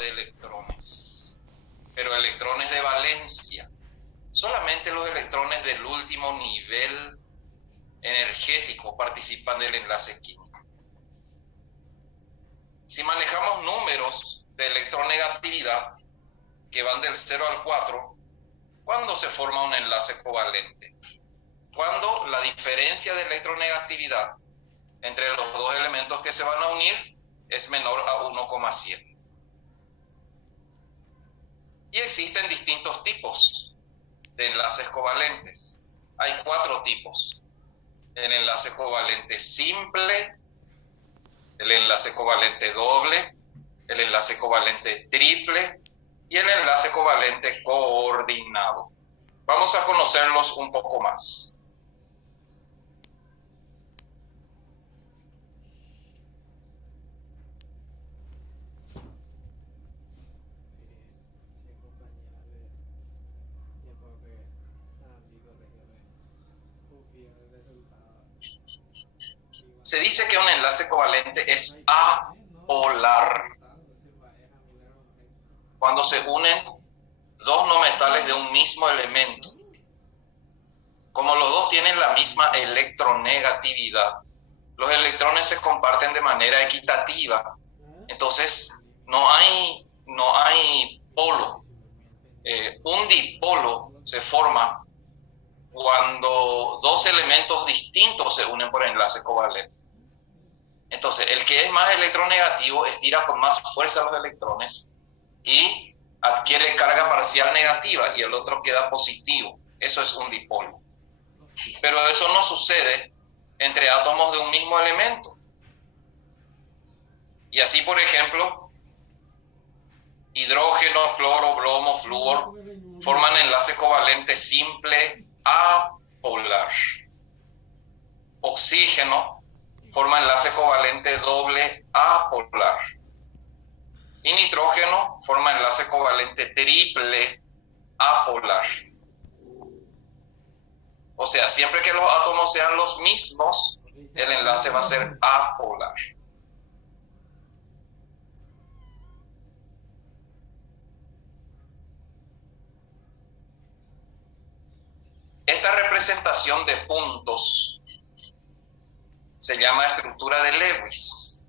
de electrones, pero electrones de valencia. Solamente los electrones del último nivel energético participan del enlace químico. Si manejamos números de electronegatividad que van del 0 al 4, ¿cuándo se forma un enlace covalente? Cuando la diferencia de electronegatividad entre los dos elementos que se van a unir es menor a 1,7. Y existen distintos tipos de enlaces covalentes. Hay 4 tipos: el enlace covalente simple, el enlace covalente doble, el enlace covalente triple y el enlace covalente coordinado. Vamos a conocerlos un poco más. Se dice que un enlace covalente es apolar cuando se unen dos no metales de un mismo elemento. Como los dos tienen la misma electronegatividad, los electrones se comparten de manera equitativa. Entonces, no hay polo. Un dipolo se forma cuando dos elementos distintos se unen por enlace covalente. Entonces, el que es más electronegativo estira con más fuerza los electrones y adquiere carga parcial negativa y el otro queda positivo. Eso es un dipolo. Pero eso no sucede entre átomos de un mismo elemento. Y así, por ejemplo, hidrógeno, cloro, bromo, flúor forman enlace covalente simple apolar. Oxígeno forma enlace covalente doble apolar. Y nitrógeno forma enlace covalente triple apolar. O sea, siempre que los átomos sean los mismos, el enlace va a ser apolar. Esta representación de puntos se llama estructura de Lewis.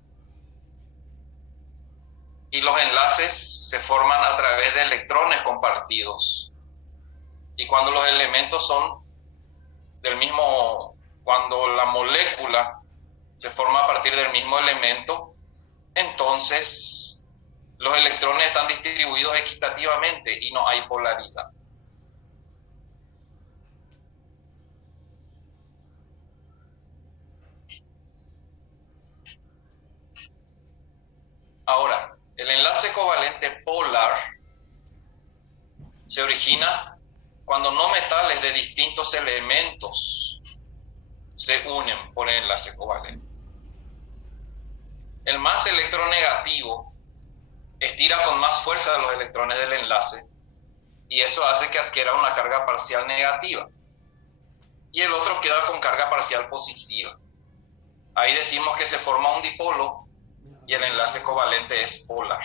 Y los enlaces se forman a través de electrones compartidos. Y cuando los elementos son del mismo, cuando la molécula se forma a partir del mismo elemento, entonces los electrones están distribuidos equitativamente y no hay polaridad. Ahora, el enlace covalente polar se origina cuando no metales de distintos elementos se unen por enlace covalente. El más electronegativo estira con más fuerza los electrones del enlace y eso hace que adquiera una carga parcial negativa. Y el otro queda con carga parcial positiva. Ahí decimos que se forma un dipolo y el enlace covalente es polar.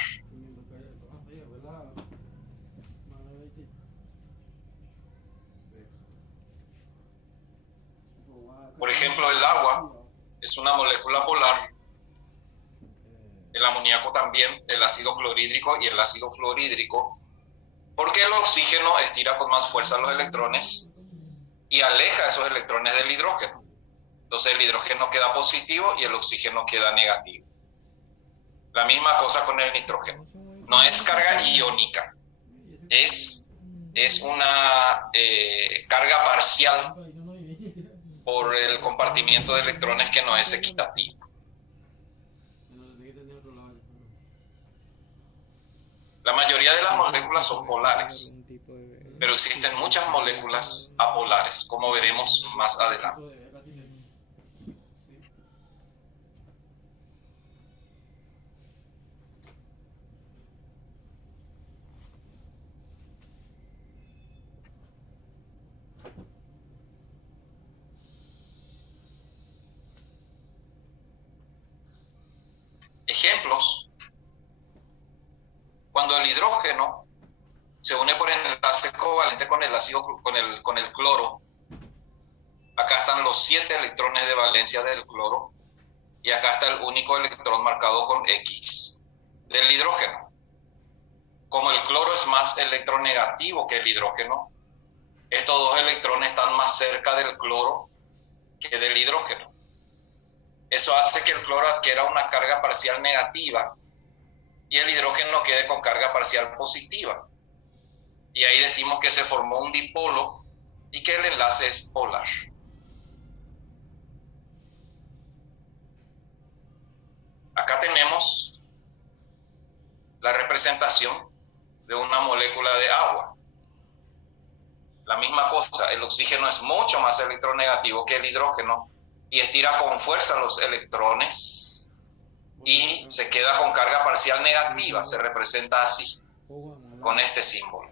Por ejemplo, el agua es una molécula polar, el amoníaco también, el ácido clorhídrico y el ácido fluorhídrico, porque el oxígeno estira con más fuerza los electrones y aleja esos electrones del hidrógeno. Entonces el hidrógeno queda positivo y el oxígeno queda negativo. La misma cosa con el nitrógeno. No es carga iónica, es una carga parcial por el compartimiento de electrones que no es equitativo. La mayoría de las moléculas son polares, pero existen muchas moléculas apolares, como veremos más adelante. Ejemplos. Cuando Cuando el hidrógeno se une por enlace covalente con el ácido, con el cloro, acá están los 7 electrones de valencia del cloro y acá está el único electrón marcado con X del hidrógeno. Como el cloro es más electronegativo que el hidrógeno, estos dos electrones están más cerca del cloro que del hidrógeno. Eso hace que el cloro adquiera una carga parcial negativa y el hidrógeno quede con carga parcial positiva. Y ahí decimos que se formó un dipolo y que el enlace es polar. Acá tenemos la representación de una molécula de agua. La misma cosa, el oxígeno es mucho más electronegativo que el hidrógeno y estira con fuerza los electrones y se queda con carga parcial negativa, se representa así, con este símbolo.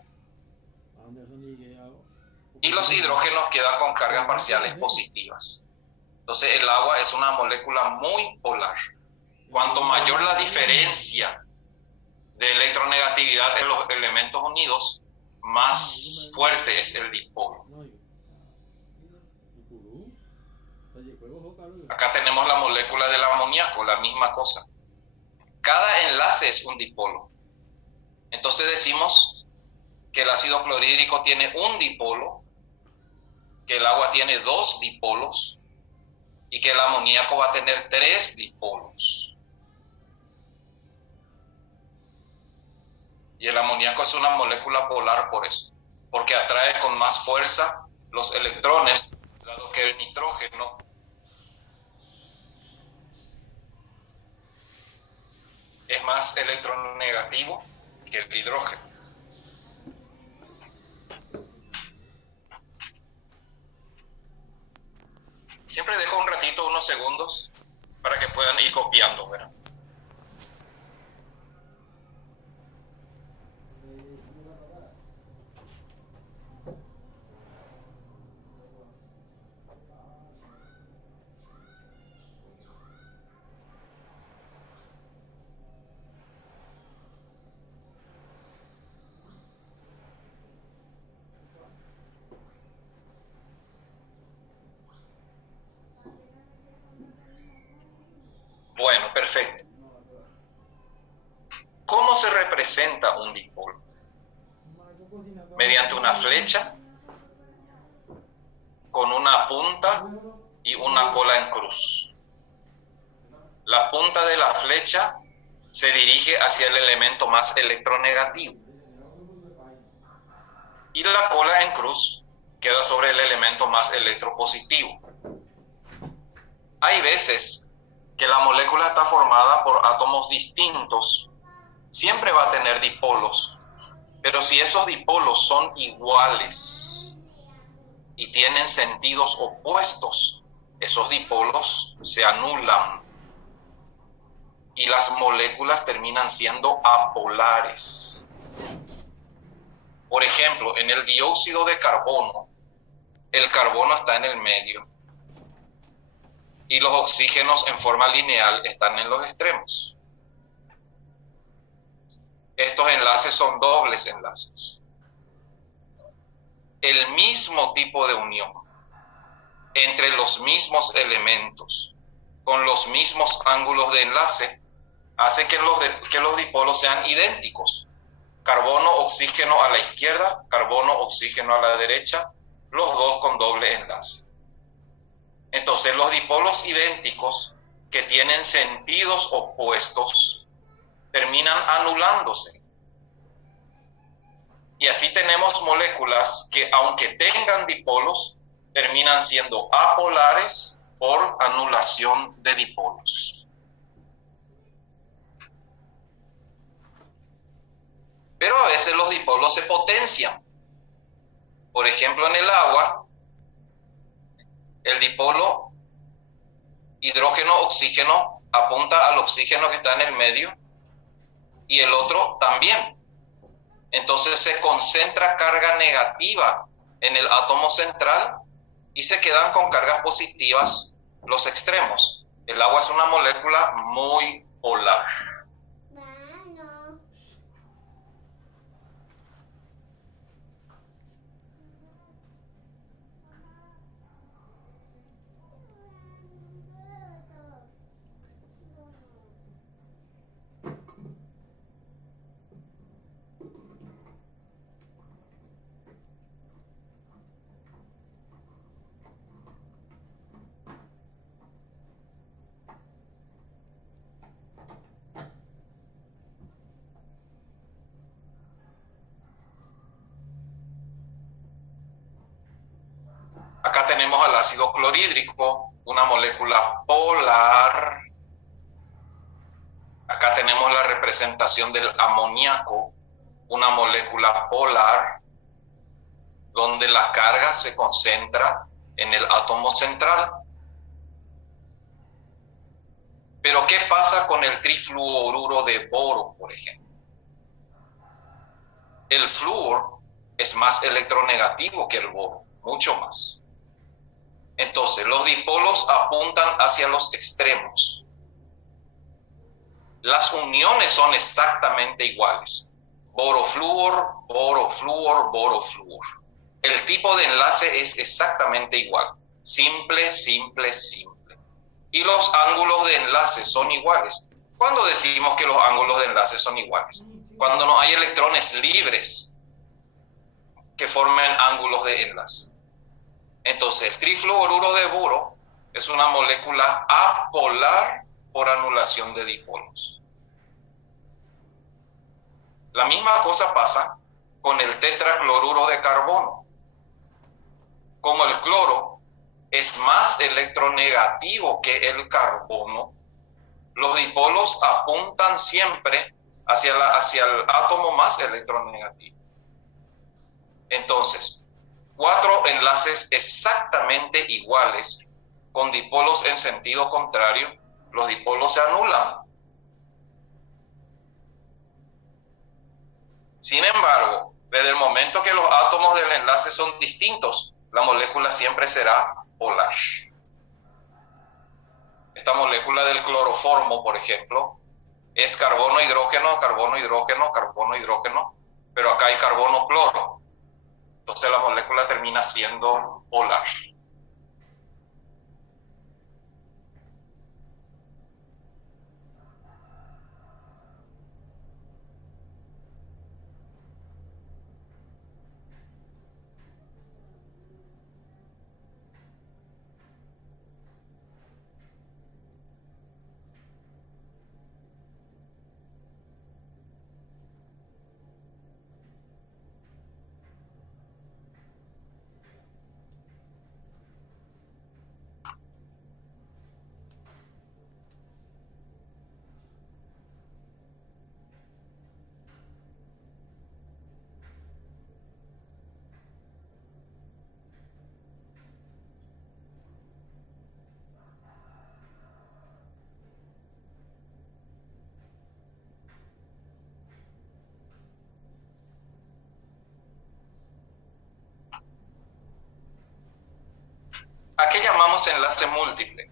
Y los hidrógenos quedan con cargas parciales positivas. Entonces el agua es una molécula muy polar. Cuanto mayor la diferencia de electronegatividad en los elementos unidos, más fuerte es el dipolo. Acá tenemos la molécula del amoníaco, la misma cosa. Cada enlace es un dipolo. Entonces decimos que el ácido clorhídrico tiene un dipolo, que el agua tiene 2 dipolos y que el amoníaco va a tener 3 dipolos. Y el amoníaco es una molécula polar por eso, porque atrae con más fuerza los electrones, dado que el nitrógeno es más electronegativo que el hidrógeno. Siempre dejo un ratito, unos segundos, para que puedan ir copiando, ¿verdad? Bueno, perfecto. ¿Cómo se representa un dipolo? Mediante una flecha con una punta y una cola en cruz. La punta de la flecha se dirige hacia el elemento más electronegativo y la cola en cruz queda sobre el elemento más electropositivo. Hay veces que la molécula está formada por átomos distintos, siempre va a tener dipolos, pero si esos dipolos son iguales y tienen sentidos opuestos, esos dipolos se anulan y las moléculas terminan siendo apolares. Por ejemplo, en el dióxido de carbono, el carbono está en el medio y los oxígenos en forma lineal están en los extremos. Estos enlaces son dobles enlaces. El mismo tipo de unión entre los mismos elementos con los mismos ángulos de enlace hace que los dipolos sean idénticos. Carbono, oxígeno a la izquierda, carbono, oxígeno a la derecha, los dos con doble enlace. Entonces los dipolos idénticos que tienen sentidos opuestos terminan anulándose. Y así tenemos moléculas que aunque tengan dipolos, terminan siendo apolares por anulación de dipolos. Pero a veces los dipolos se potencian. Por ejemplo, en el agua, el dipolo hidrógeno-oxígeno apunta al oxígeno que está en el medio y el otro también. Entonces se concentra carga negativa en el átomo central y se quedan con cargas positivas los extremos. El agua es una molécula muy polar. tenemos al ácido clorhídrico, una molécula polar. Acá tenemos la representación del amoníaco, una molécula polar, donde la carga se concentra en el átomo central. Pero ¿qué pasa con el trifluoruro de boro, por ejemplo? El flúor es más electronegativo que el boro, mucho más. Entonces, los dipolos apuntan hacia los extremos. Las uniones son exactamente iguales. Boro-flúor, boro-flúor, boro-flúor. El tipo de enlace es exactamente igual. Simple, simple, simple. Y los ángulos de enlace son iguales. ¿Cuándo decimos que los ángulos de enlace son iguales? Cuando no hay electrones libres que formen ángulos de enlace. Entonces, el trifluoruro de boro es una molécula apolar por anulación de dipolos. La misma cosa pasa con el tetracloruro de carbono. Como el cloro es más electronegativo que el carbono, los dipolos apuntan siempre hacia el átomo más electronegativo. Entonces, 4 enlaces exactamente iguales, con dipolos en sentido contrario, los dipolos se anulan. Sin embargo, desde el momento que los átomos del enlace son distintos, la molécula siempre será polar. Esta molécula del cloroformo, por ejemplo, es carbono-hidrógeno, carbono-hidrógeno, carbono-hidrógeno, pero acá hay carbono-cloro. Entonces la molécula termina siendo polar. ¿A qué llamamos enlace múltiple?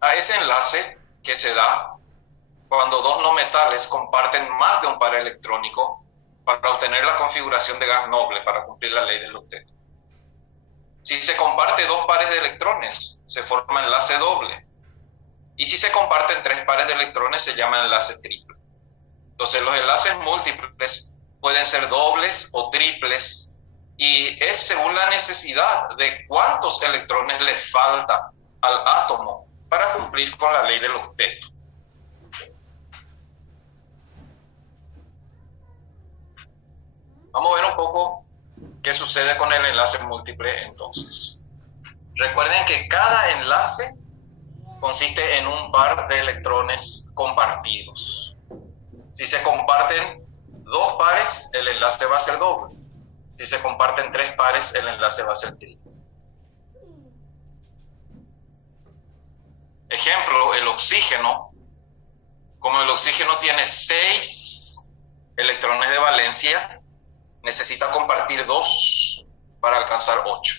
A ese enlace que se da cuando dos no metales comparten más de un par electrónico para obtener la configuración de gas noble, para cumplir la ley del octeto. Si se comparte 2 pares de electrones, se forma enlace doble. Y si se comparten 3 pares de electrones, se llama enlace triple. Entonces, los enlaces múltiples pueden ser dobles o triples, y es según la necesidad de cuántos electrones le falta al átomo para cumplir con la ley del octeto. Vamos a ver un poco qué sucede con el enlace múltiple entonces. Recuerden que cada enlace consiste en un par de electrones compartidos. Si se comparten 2 pares, el enlace va a ser doble. Si se comparten 3 pares, el enlace va a ser triple. Ejemplo, el oxígeno. Como el oxígeno tiene 6 electrones de valencia, necesita compartir 2 para alcanzar 8.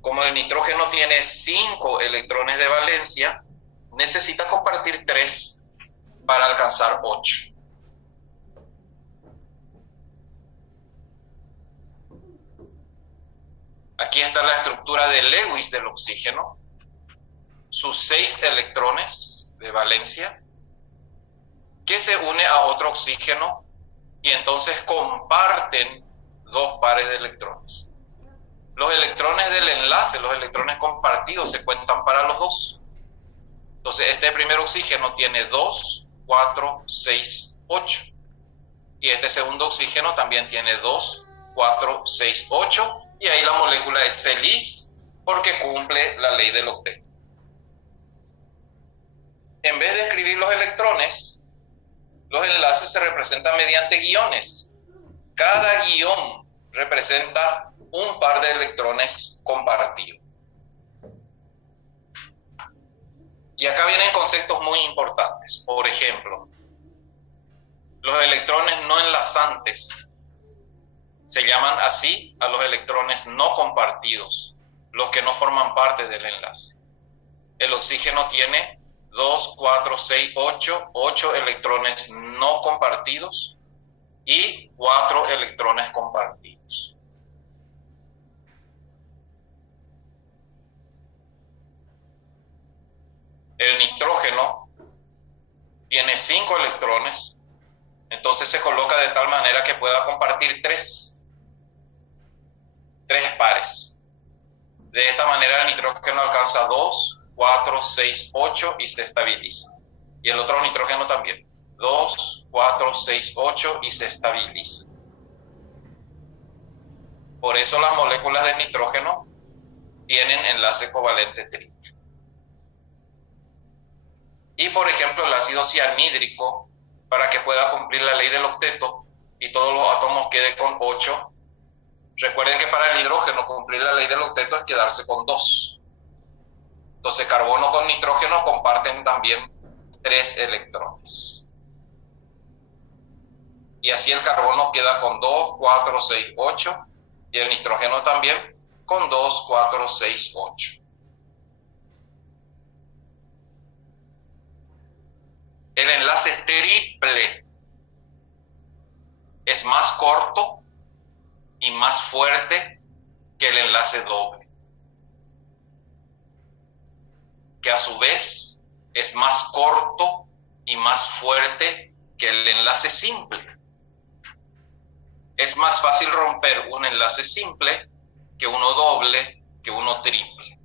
Como el nitrógeno tiene 5 electrones de valencia, necesita compartir 3 para alcanzar 8. Aquí está la estructura de Lewis del oxígeno. Sus 6 electrones de valencia que se une a otro oxígeno y entonces comparten 2 pares de electrones. Los electrones del enlace, los electrones compartidos, se cuentan para los 2. Entonces, este primer oxígeno tiene 2, 4, 6, 8. Y este segundo oxígeno también tiene 2, 4, 6, 8, y ahí la molécula es feliz porque cumple la ley del octeto. En vez de escribir los electrones, los enlaces se representan mediante guiones. Cada guión representa un par de electrones compartidos. Y acá vienen conceptos muy importantes. Por ejemplo, los electrones no enlazantes se llaman así a los electrones no compartidos, los que no forman parte del enlace. El oxígeno tiene 2, 4, 6, 8 electrones no compartidos y 4 electrones compartidos. El nitrógeno tiene 5 electrones, entonces se coloca de tal manera que pueda compartir 3 pares. De esta manera el nitrógeno alcanza 2, 4, 6, 8 y se estabiliza. Y el otro nitrógeno también. 2, 4, 6, 8 y se estabiliza. Por eso las moléculas de nitrógeno tienen enlace covalente triple. Y por ejemplo el ácido cianhídrico, para que pueda cumplir la ley del octeto y todos los átomos queden con 8, recuerden que para el hidrógeno cumplir la ley del octeto es quedarse con 2. Entonces carbono con nitrógeno comparten también 3 electrones. Y así el carbono queda con 2, 4, 6, 8 y el nitrógeno también con 2, 4, 6, 8. El enlace triple es más corto y más fuerte que el enlace doble, que a su vez es más corto y más fuerte que el enlace simple. Es más fácil romper un enlace simple que uno doble, que uno triple.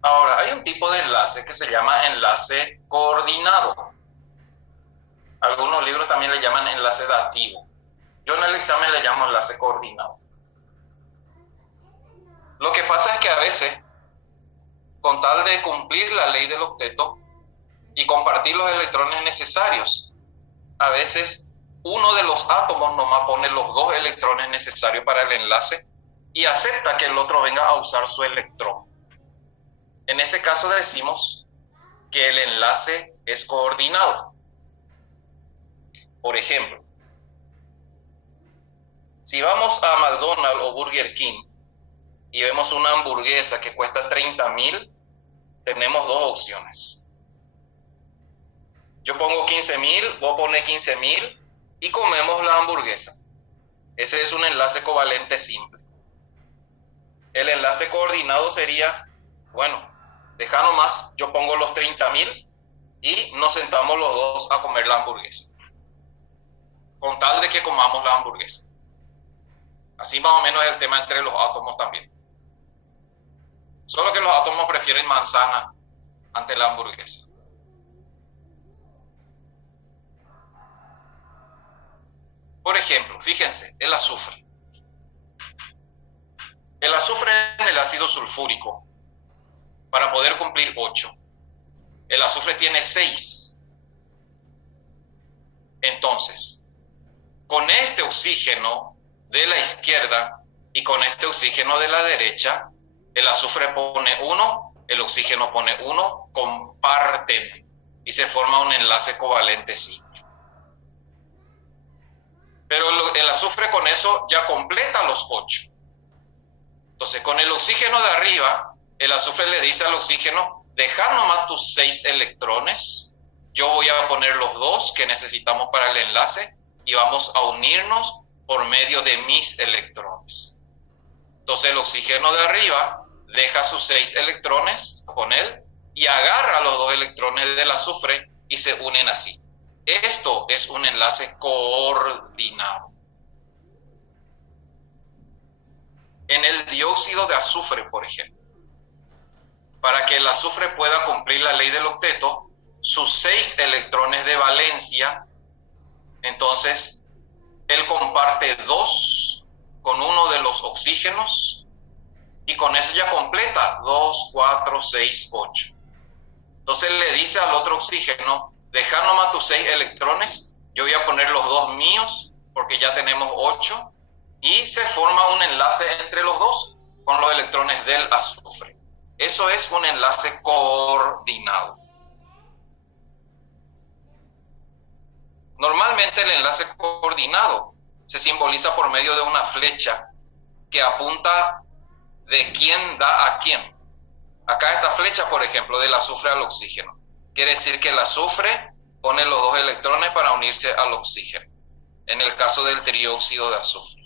Ahora, hay un tipo de enlace que se llama enlace coordinado. Algunos libros también le llaman enlace dativo. Yo en el examen le llamo enlace coordinado. Lo que pasa es que a veces, con tal de cumplir la ley del octeto y compartir los electrones necesarios, a veces uno de los átomos nomás pone los 2 electrones necesarios para el enlace y acepta que el otro venga a usar su electrón. En ese caso decimos que el enlace es coordinado. Por ejemplo, si vamos a McDonald's o Burger King y vemos una hamburguesa que cuesta 30.000, tenemos 2 opciones. Yo pongo 15.000, vos pones 15.000 y comemos la hamburguesa. Ese es un enlace covalente simple. El enlace coordinado sería, bueno, deja nomás, yo pongo los 30.000 y nos sentamos los dos a comer la hamburguesa. Con tal de que comamos la hamburguesa. Así más o menos es el tema entre los átomos también. Solo que los átomos prefieren manzana ante la hamburguesa. Por ejemplo, fíjense, el azufre. El azufre en el ácido sulfúrico, para poder cumplir 8. El azufre tiene 6. Entonces, con este oxígeno de la izquierda y con este oxígeno de la derecha, el azufre pone 1, el oxígeno pone 1, comparten y se forma un enlace covalente simple. Pero el azufre con eso ya completa los 8. Entonces, con el oxígeno de arriba, el azufre le dice al oxígeno, deja nomás tus 6 electrones, yo voy a poner los 2 que necesitamos para el enlace y vamos a unirnos por medio de mis electrones. Entonces el oxígeno de arriba deja sus 6 electrones con él y agarra los 2 electrones del azufre y se unen así. Esto es un enlace coordinado. En el dióxido de azufre, por ejemplo, para que el azufre pueda cumplir la ley del octeto, sus 6 electrones de valencia, entonces él comparte 2 con uno de los oxígenos y con eso ya completa 2, 4, 6, 8. Entonces le dice al otro oxígeno, deja nomás tus 6 electrones, yo voy a poner los 2 míos porque ya tenemos 8 y se forma un enlace entre los dos con los electrones del azufre. Eso es un enlace coordinado. Normalmente el enlace coordinado se simboliza por medio de una flecha que apunta de quién da a quién. Acá esta flecha, por ejemplo, del azufre al oxígeno. Quiere decir que el azufre pone los 2 electrones para unirse al oxígeno, en el caso del trióxido de azufre.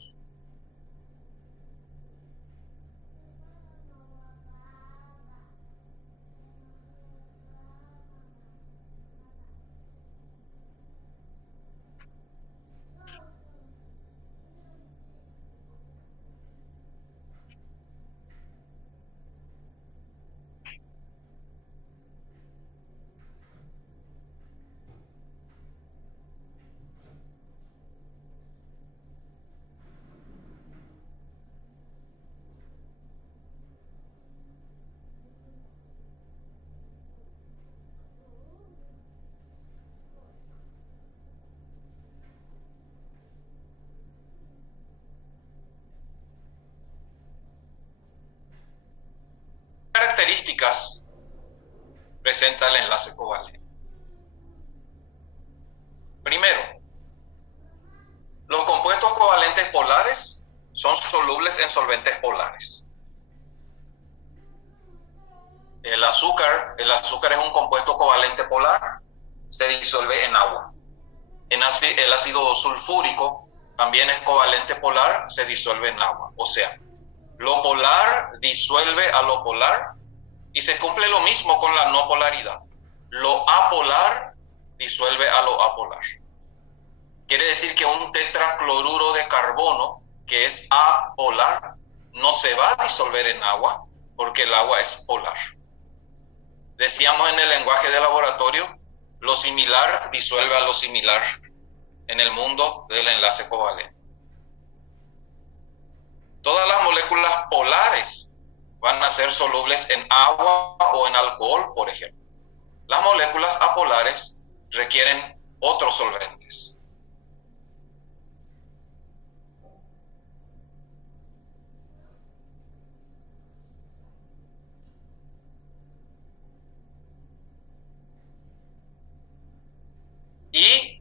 Características presenta el enlace covalente. Primero, los compuestos covalentes polares son solubles en solventes polares. El azúcar es un compuesto covalente polar, se disuelve en agua. El ácido sulfúrico también es covalente polar, se disuelve en agua. O sea, lo polar disuelve a lo polar y se cumple lo mismo con la no polaridad. Lo apolar disuelve a lo apolar. Quiere decir que un tetracloruro de carbono, que es apolar, no se va a disolver en agua porque el agua es polar. Decíamos en el lenguaje de laboratorio, lo similar disuelve a lo similar en el mundo del enlace covalente. Todas las moléculas polares van a ser solubles en agua o en alcohol, por ejemplo. Las moléculas apolares requieren otros solventes. Y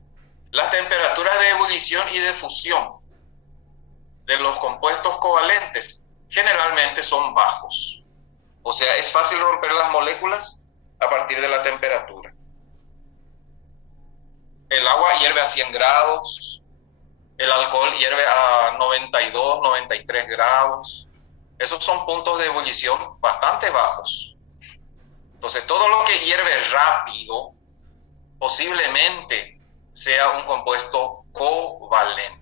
las temperaturas de ebullición y de fusión de los compuestos covalentes generalmente son bajos. O sea, es fácil romper las moléculas a partir de la temperatura. El agua hierve a 100 grados, el alcohol hierve a 92, 93 grados. Esos son puntos de ebullición bastante bajos. Entonces, todo lo que hierve rápido posiblemente sea un compuesto covalente.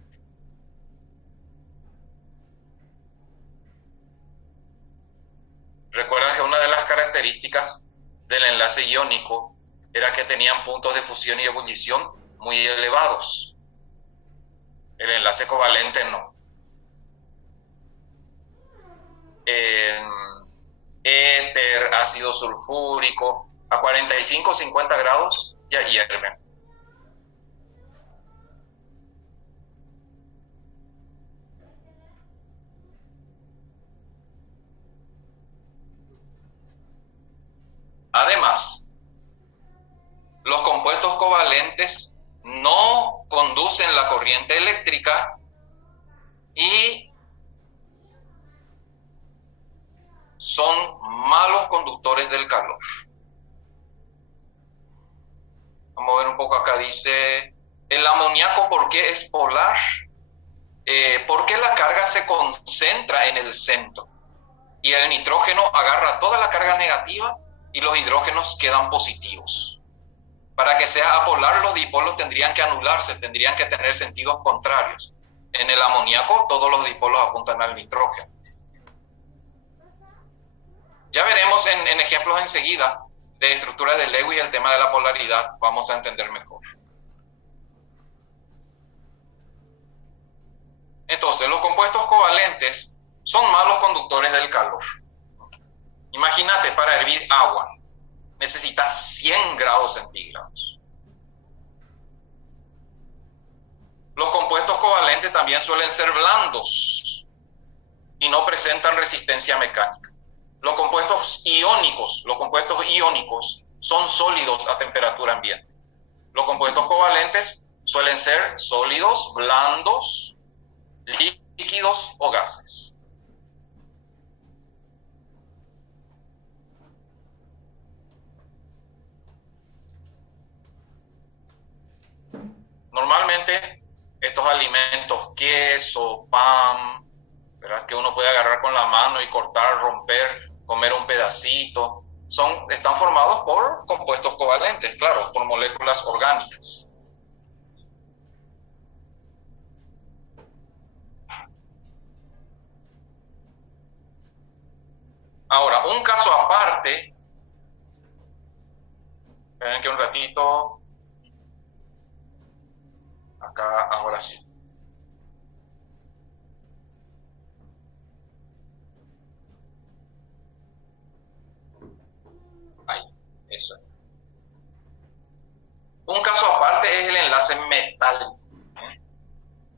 Recuerdan que una de las características del enlace iónico era que tenían puntos de fusión y ebullición muy elevados. El enlace covalente no. Éter, ácido sulfúrico, a 45 o 50 grados ya hierven. Además, los compuestos covalentes no conducen la corriente eléctrica y son malos conductores del calor. Vamos a ver un poco acá, dice El amoníaco, ¿por qué es polar? Porque la carga se concentra en el centro y el nitrógeno agarra toda la carga negativa y los hidrógenos quedan positivos. Para que sea apolar, los dipolos tendrían que anularse, tendrían que tener sentidos contrarios. En el amoníaco, todos los dipolos apuntan al nitrógeno. Ya veremos en ejemplos enseguida de estructura de Lewis el tema de la polaridad, vamos a entender mejor. Entonces, los compuestos covalentes son malos conductores del calor. Imagínate, para hervir agua necesitas 100 grados centígrados. Los compuestos covalentes también suelen ser blandos y no presentan resistencia mecánica. Los compuestos iónicos son sólidos a temperatura ambiente. Los compuestos covalentes suelen ser sólidos, blandos, líquidos o gases. Normalmente estos alimentos, queso, pan, ¿verdad?, que uno puede agarrar con la mano y cortar, romper, comer un pedacito, están formados por compuestos covalentes, claro, por moléculas orgánicas. Ahora, un caso aparte, esperen que un ratito, acá, ahora sí. Ahí, eso. Un caso aparte es el enlace metálico.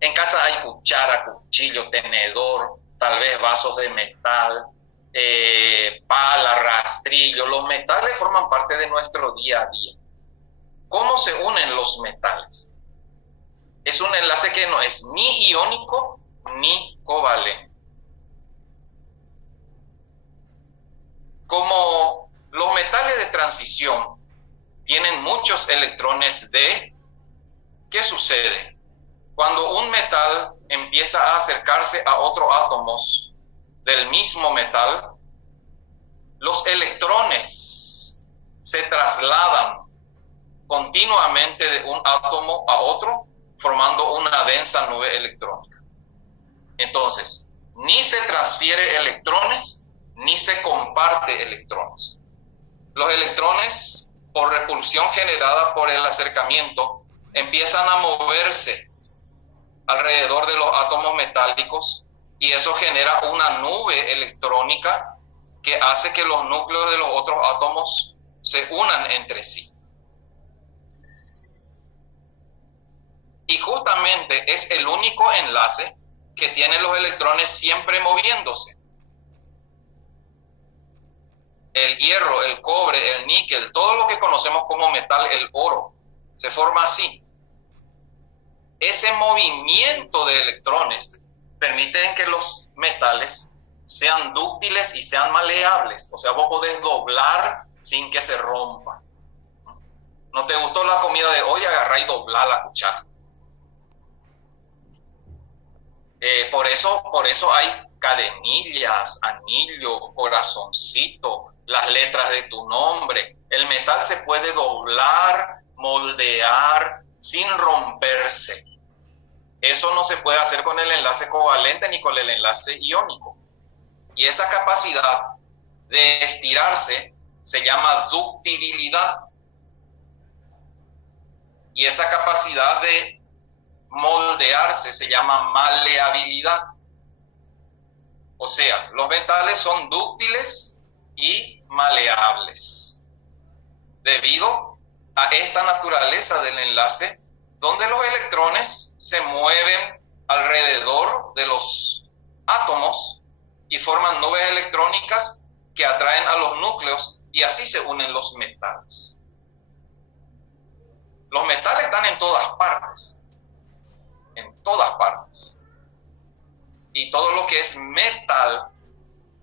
En casa hay cuchara, cuchillo, tenedor, tal vez vasos de metal, pala, rastrillo. Los metales forman parte de nuestro día a día. ¿Cómo se unen los metales? Es un enlace que no es ni iónico ni covalente. Como los metales de transición tienen muchos electrones D, ¿qué sucede? Cuando un metal empieza a acercarse a otros átomos del mismo metal, los electrones se trasladan continuamente de un átomo a otro, formando una densa nube electrónica. Entonces, ni se transfiere electrones, ni se comparte electrones. Los electrones, por repulsión generada por el acercamiento, empiezan a moverse alrededor de los átomos metálicos y eso genera una nube electrónica que hace que los núcleos de los otros átomos se unan entre sí. Y justamente es el único enlace que tiene los electrones siempre moviéndose. El hierro, el cobre, el níquel, todo lo que conocemos como metal, el oro, se forma así. Ese movimiento de electrones permite que los metales sean dúctiles y sean maleables. O sea, vos podés doblar sin que se rompa. ¿No te gustó la comida de hoy? Agarrá y doblá la cuchara. Por eso hay cadenillas, anillo, corazoncito, las letras de tu nombre. El metal se puede doblar, moldear, sin romperse. Eso no se puede hacer con el enlace covalente ni con el enlace iónico. Y esa capacidad de estirarse se llama ductibilidad. Y esa capacidad de moldearse se llama maleabilidad. O sea, los metales son dúctiles y maleables debido a esta naturaleza del enlace, donde los electrones se mueven alrededor de los átomos y forman nubes electrónicas que atraen a los núcleos y así se unen los metales. Los metales están en todas partes. En todas partes. Y todo lo que es metal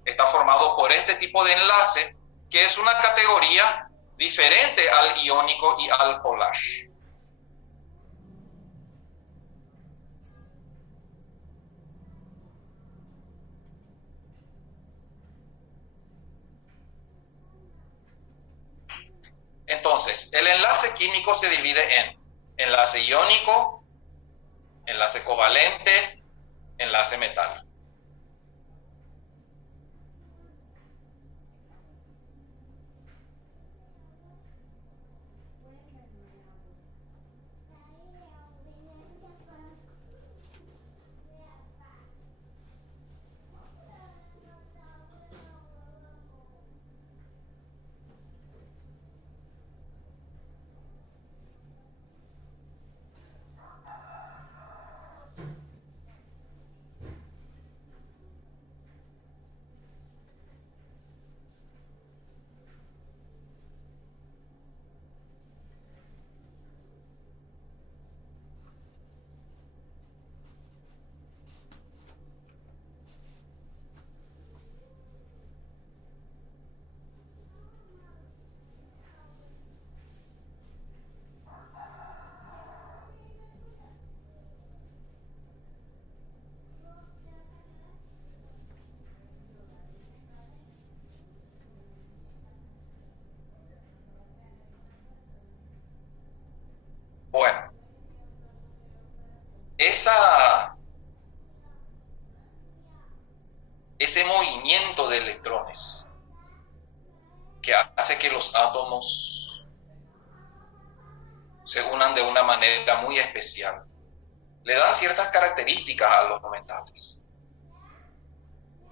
está formado por este tipo de enlace, que es una categoría diferente al iónico y al polar. Entonces, el enlace químico se divide en enlace iónico, enlace covalente, enlace metálico. Bueno, ese movimiento de electrones que hace que los átomos se unan de una manera muy especial, le dan ciertas características a los metales.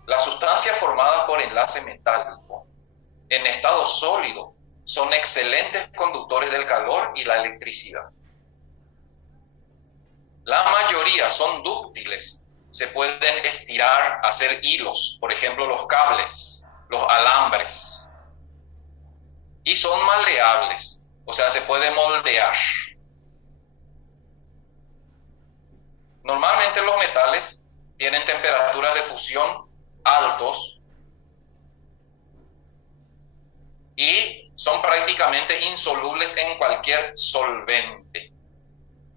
Las sustancias formadas por enlace metálico en estado sólido son excelentes conductores del calor y la electricidad. La mayoría son dúctiles, se pueden estirar, hacer hilos, por ejemplo los cables, los alambres, y son maleables, o sea, se puede moldear. Normalmente los metales tienen temperaturas de fusión altos y son prácticamente insolubles en cualquier solvente.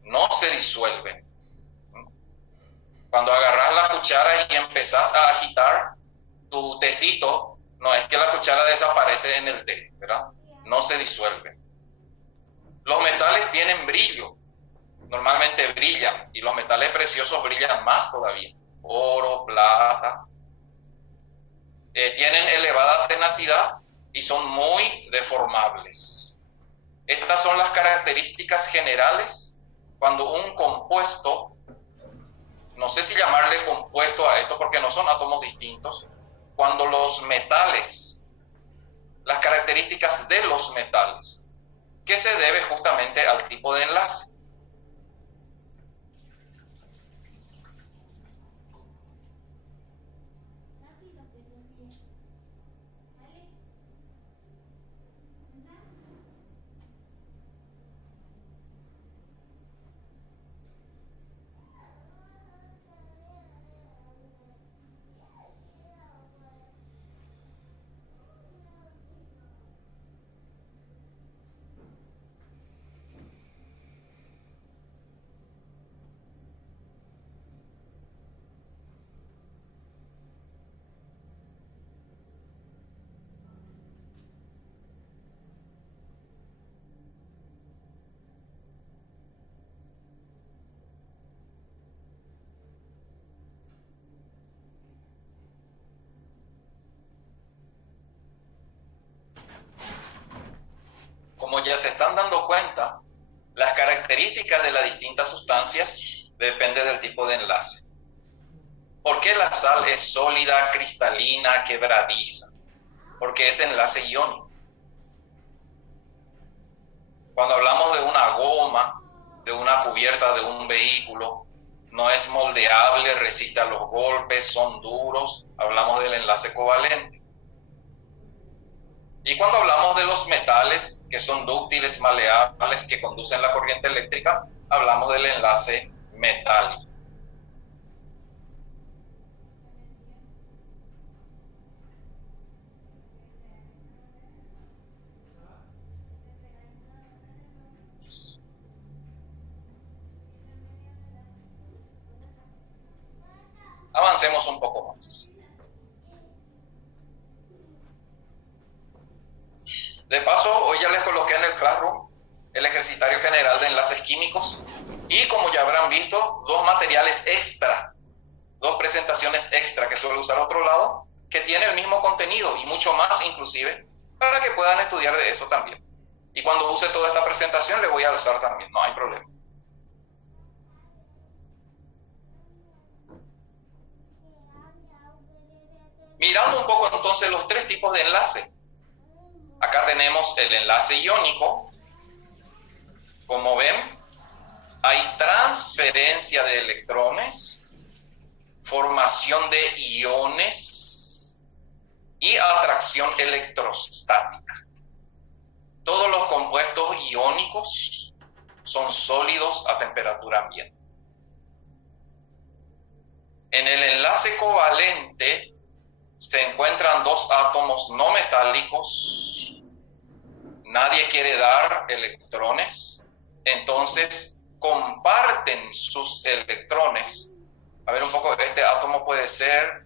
No se disuelven. Cuando agarras la cuchara y empezás a agitar tu tecito, no es que la cuchara desaparece en el té, ¿verdad? No se disuelve. Los metales tienen brillo, normalmente brillan, y los metales preciosos brillan más todavía. Oro, plata. Tienen elevada tenacidad y son muy deformables. Estas son las características generales cuando un compuesto, no sé si llamarle compuesto a esto porque no son átomos distintos, cuando los metales, las características de los metales, que se debe justamente al tipo de enlace. Como ya se están dando cuenta, las características de las distintas sustancias dependen del tipo de enlace. ¿Por qué la sal es sólida, cristalina, quebradiza? Porque es enlace iónico. Cuando hablamos de una goma, de una cubierta de un vehículo, no es moldeable, resiste a los golpes, son duros, hablamos del enlace covalente. Y cuando hablamos de los metales, que son dúctiles, maleables, que conducen la corriente eléctrica, hablamos del enlace metálico. Avancemos un poco más. De paso, hoy ya les coloqué en el Classroom, el ejercitario general de enlaces químicos y, como ya habrán visto, dos materiales extra, dos presentaciones extra que suele usar otro lado, que tiene el mismo contenido y mucho más inclusive, para que puedan estudiar de eso también. Y cuando use toda esta presentación le voy a alzar también, no hay problema. Mirando un poco entonces los tres tipos de enlace. Acá tenemos el enlace iónico. Como ven, hay transferencia de electrones, formación de iones y atracción electrostática. Todos los compuestos iónicos son sólidos a temperatura ambiente. En el enlace covalente se encuentran dos átomos no metálicos. Nadie quiere dar electrones, entonces comparten sus electrones. A ver un poco, este átomo puede ser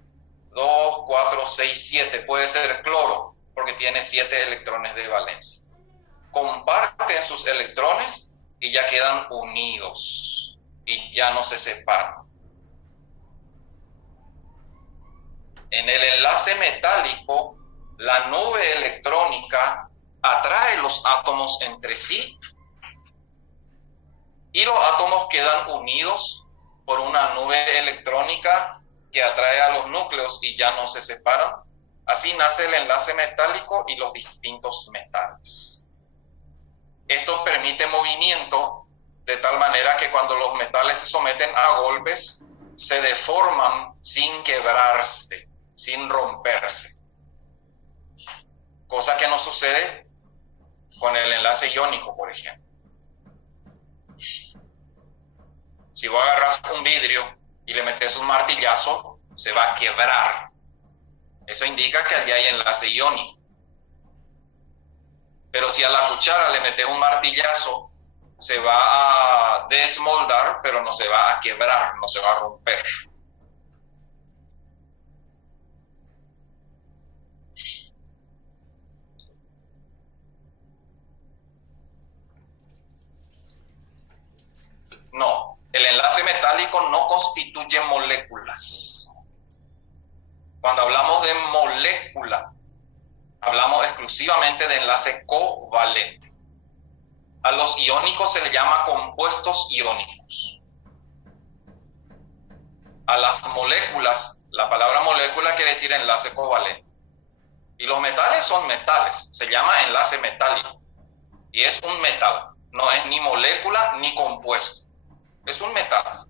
2, 4, 6, 7, puede ser cloro, porque tiene 7 electrones de valencia. Comparten sus electrones y ya quedan unidos y ya no se separan. En el enlace metálico, la nube electrónica atrae los átomos entre sí y los átomos quedan unidos por una nube electrónica que atrae a los núcleos y ya no se separan. Así nace el enlace metálico y los distintos metales. Esto permite movimiento de tal manera que cuando los metales se someten a golpes, se deforman sin quebrarse, sin romperse. Cosa que no sucede con el enlace iónico, por ejemplo. Si vos agarras un vidrio y le metes un martillazo, se va a quebrar. Eso indica que allí hay enlace iónico. Pero si a la cuchara le metes un martillazo, se va a desmoldar, pero no se va a quebrar, no se va a romper. No, el enlace metálico no constituye moléculas. Cuando hablamos de molécula, hablamos exclusivamente de enlace covalente. A los iónicos se le llama compuestos iónicos. A las moléculas, la palabra molécula quiere decir enlace covalente. Y los metales son metales, se llama enlace metálico. Y es un metal, no es ni molécula ni compuesto. Es un metal.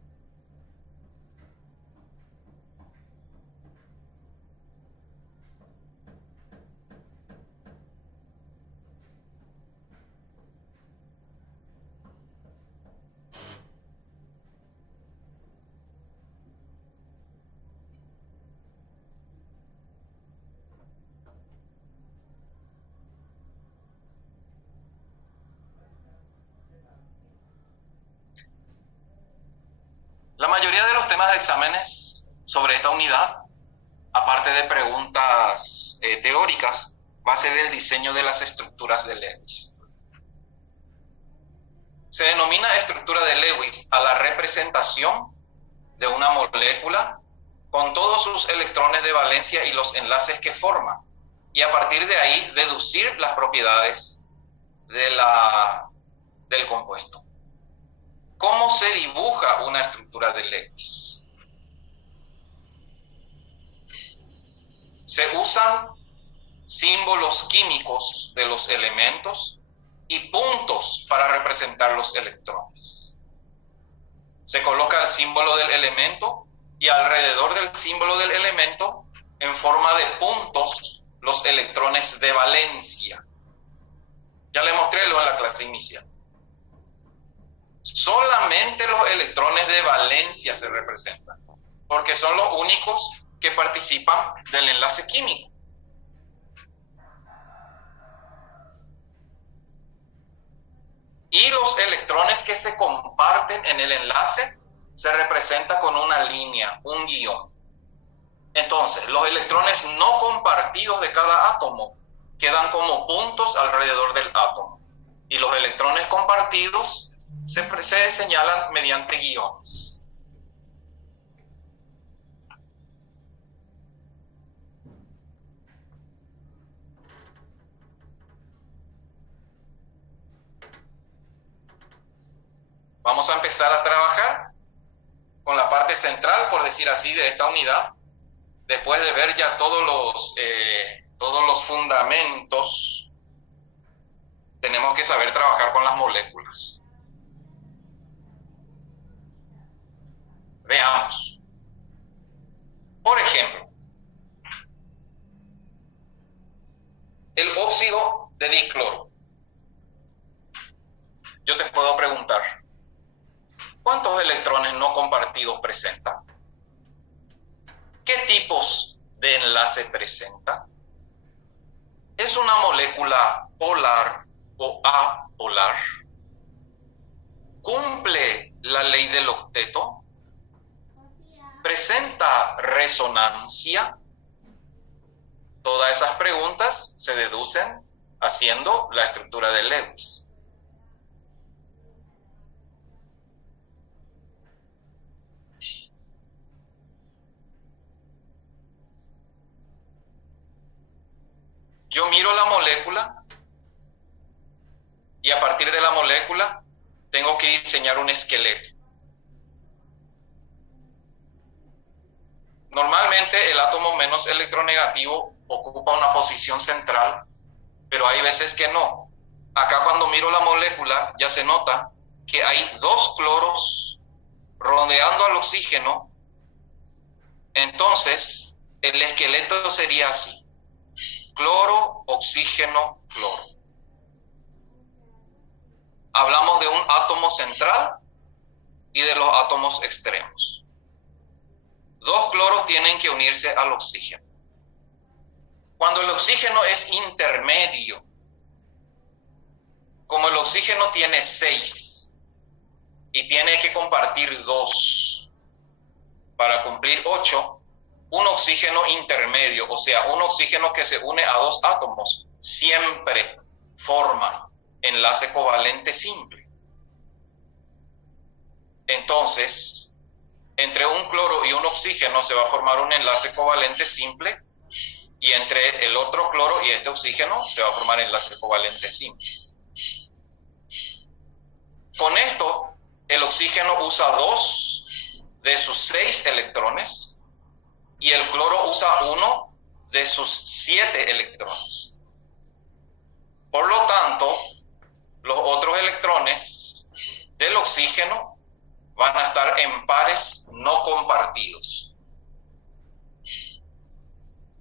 La mayoría de los temas de exámenes sobre esta unidad, aparte de preguntas teóricas, va a ser el diseño de las estructuras de Lewis. Se denomina estructura de Lewis a la representación de una molécula con todos sus electrones de valencia y los enlaces que forma, y a partir de ahí deducir las propiedades del compuesto. ¿Cómo se dibuja una estructura de Lewis? Se usan símbolos químicos de los elementos y puntos para representar los electrones. Se coloca el símbolo del elemento y alrededor del símbolo del elemento, en forma de puntos, los electrones de valencia. Ya le mostré lo en la clase inicial. Solamente los electrones de valencia se representan, porque son los únicos que participan del enlace químico. Y los electrones que se comparten en el enlace se representan con una línea, un guión. Entonces, los electrones no compartidos de cada átomo quedan como puntos alrededor del átomo. Y compartidos se señalan mediante guiones. Vamos a empezar a trabajar con la parte central, por decir así, de esta unidad. Después de ver ya todos los fundamentos, tenemos que saber trabajar con las moléculas. Veamos. Por ejemplo, el óxido de dicloro. Yo te puedo preguntar, ¿cuántos electrones no compartidos presenta? ¿Qué tipos de enlace presenta? ¿Es una molécula polar o apolar? ¿Cumple la ley del octeto? ¿Presenta resonancia? Todas esas preguntas se deducen haciendo la estructura de Lewis. Yo miro la molécula y a partir de la molécula tengo que diseñar un esqueleto. Normalmente el átomo menos electronegativo ocupa una posición central, pero hay veces que no. Acá cuando miro la molécula ya se nota que hay 2 cloros rodeando al oxígeno. Entonces el esqueleto sería así: cloro, oxígeno, cloro. Hablamos de un átomo central y de los átomos extremos. 2 cloros tienen que unirse al oxígeno. Cuando el oxígeno es intermedio, como el oxígeno tiene 6 y tiene que compartir 2 para cumplir 8, un oxígeno intermedio, o sea, un oxígeno que se une a 2 átomos, siempre forma enlace covalente simple. Entonces, entre un cloro y un oxígeno se va a formar un enlace covalente simple, y entre el otro cloro y este oxígeno se va a formar enlace covalente simple. Con esto, el oxígeno usa 2 de sus 6 electrones, y el cloro usa 1 de sus 7 electrones. Por lo tanto, los otros electrones del oxígeno van a estar en pares no compartidos.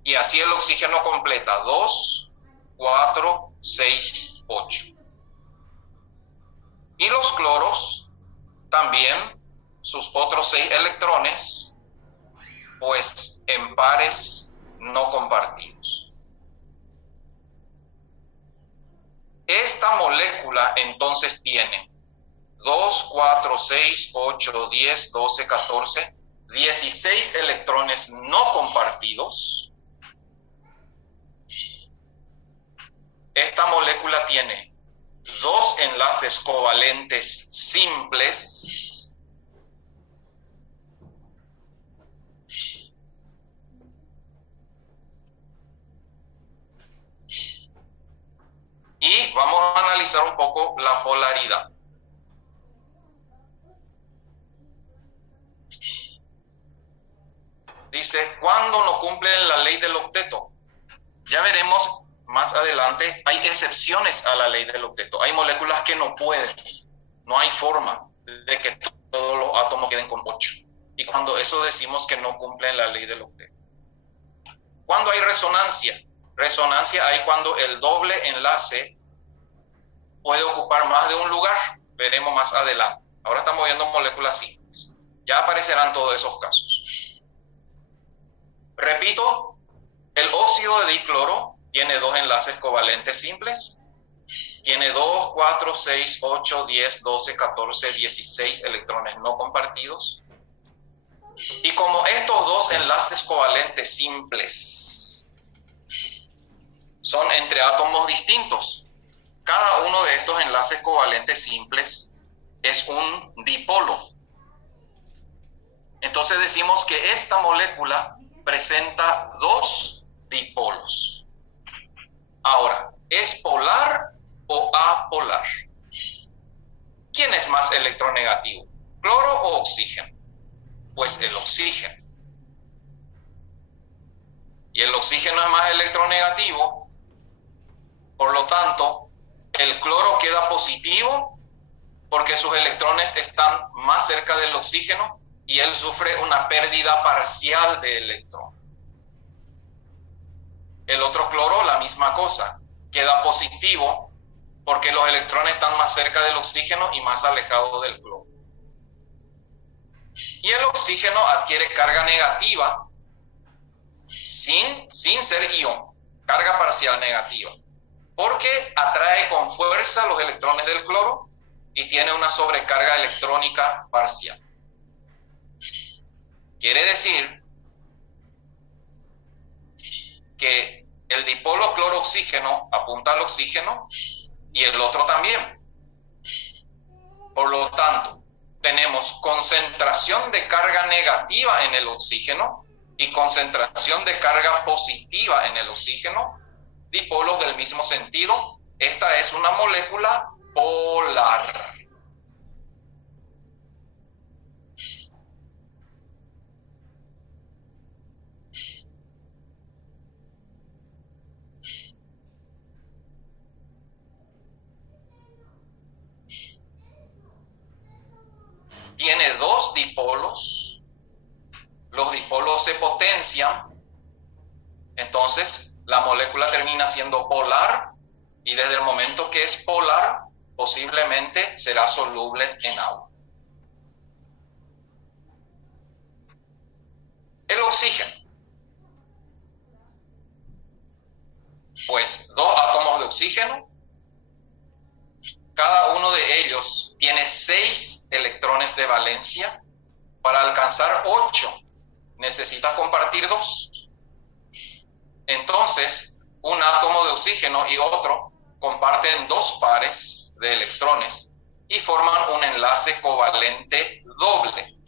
Y así el oxígeno completa 2, 4, 6, 8. Y los cloros también, sus otros 6 electrones, pues en pares no compartidos. Esta molécula entonces tiene 2, 4, 6, 8, 10, 12, 14, 16 electrones no compartidos. Esta molécula tiene 2 enlaces covalentes simples y vamos a analizar un poco la polaridad. Dice, ¿cuándo no cumplen la ley del octeto? Ya veremos más adelante, hay excepciones a la ley del octeto. Hay moléculas que no pueden, no hay forma de que todos los átomos queden con 8. Y cuando eso decimos que no cumplen la ley del octeto. ¿Cuándo hay resonancia? Resonancia hay cuando el doble enlace puede ocupar más de un lugar. Veremos más adelante. Ahora estamos viendo moléculas simples. Ya aparecerán todos esos casos. Repito, el óxido de dicloro tiene 2 enlaces covalentes simples. Tiene 2, 4, 6, 8, 10, 12, 14, 16 electrones no compartidos. Y como estos 2 enlaces covalentes simples son entre átomos distintos, Cada uno de estos enlaces covalentes simples es un dipolo. Entonces decimos que esta molécula presenta dos dipolos. Ahora, ¿es polar o apolar? ¿Quién es más electronegativo? ¿Cloro o oxígeno? Pues el oxígeno. Y el oxígeno es más electronegativo, por lo tanto, el cloro queda positivo porque sus electrones están más cerca del oxígeno y él sufre una pérdida parcial de electrón. El otro cloro, la misma cosa, queda positivo porque los electrones están más cerca del oxígeno y más alejados del cloro. Y el oxígeno adquiere carga negativa sin ser ion, carga parcial negativa, porque atrae con fuerza los electrones del cloro y tiene una sobrecarga electrónica parcial. Quiere decir que el dipolo cloro-oxígeno apunta al oxígeno y el otro también. Por lo tanto, tenemos concentración de carga negativa en el oxígeno y concentración de carga positiva en el oxígeno, dipolos del mismo sentido. Esta es una molécula polar. Tiene dos dipolos. Los dipolos se potencian, entonces la molécula termina siendo polar y desde el momento que es polar posiblemente será soluble en agua. El oxígeno, pues dos átomos de oxígeno, cada uno de ellos tiene 6 electrones de valencia. Para alcanzar 8 necesita compartir 2. Entonces, un átomo de oxígeno y otro comparten 2 pares de electrones y forman un enlace covalente doble.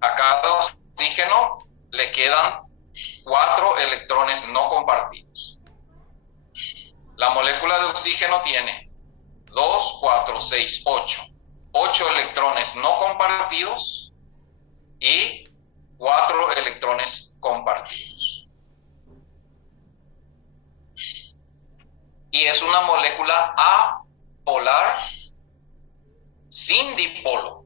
A cada oxígeno le quedan 4 electrones no compartidos. La molécula de oxígeno tiene 2, 4, 6, 8. 8 electrones no compartidos y 4 electrones compartidos. Y es una molécula apolar sin dipolo.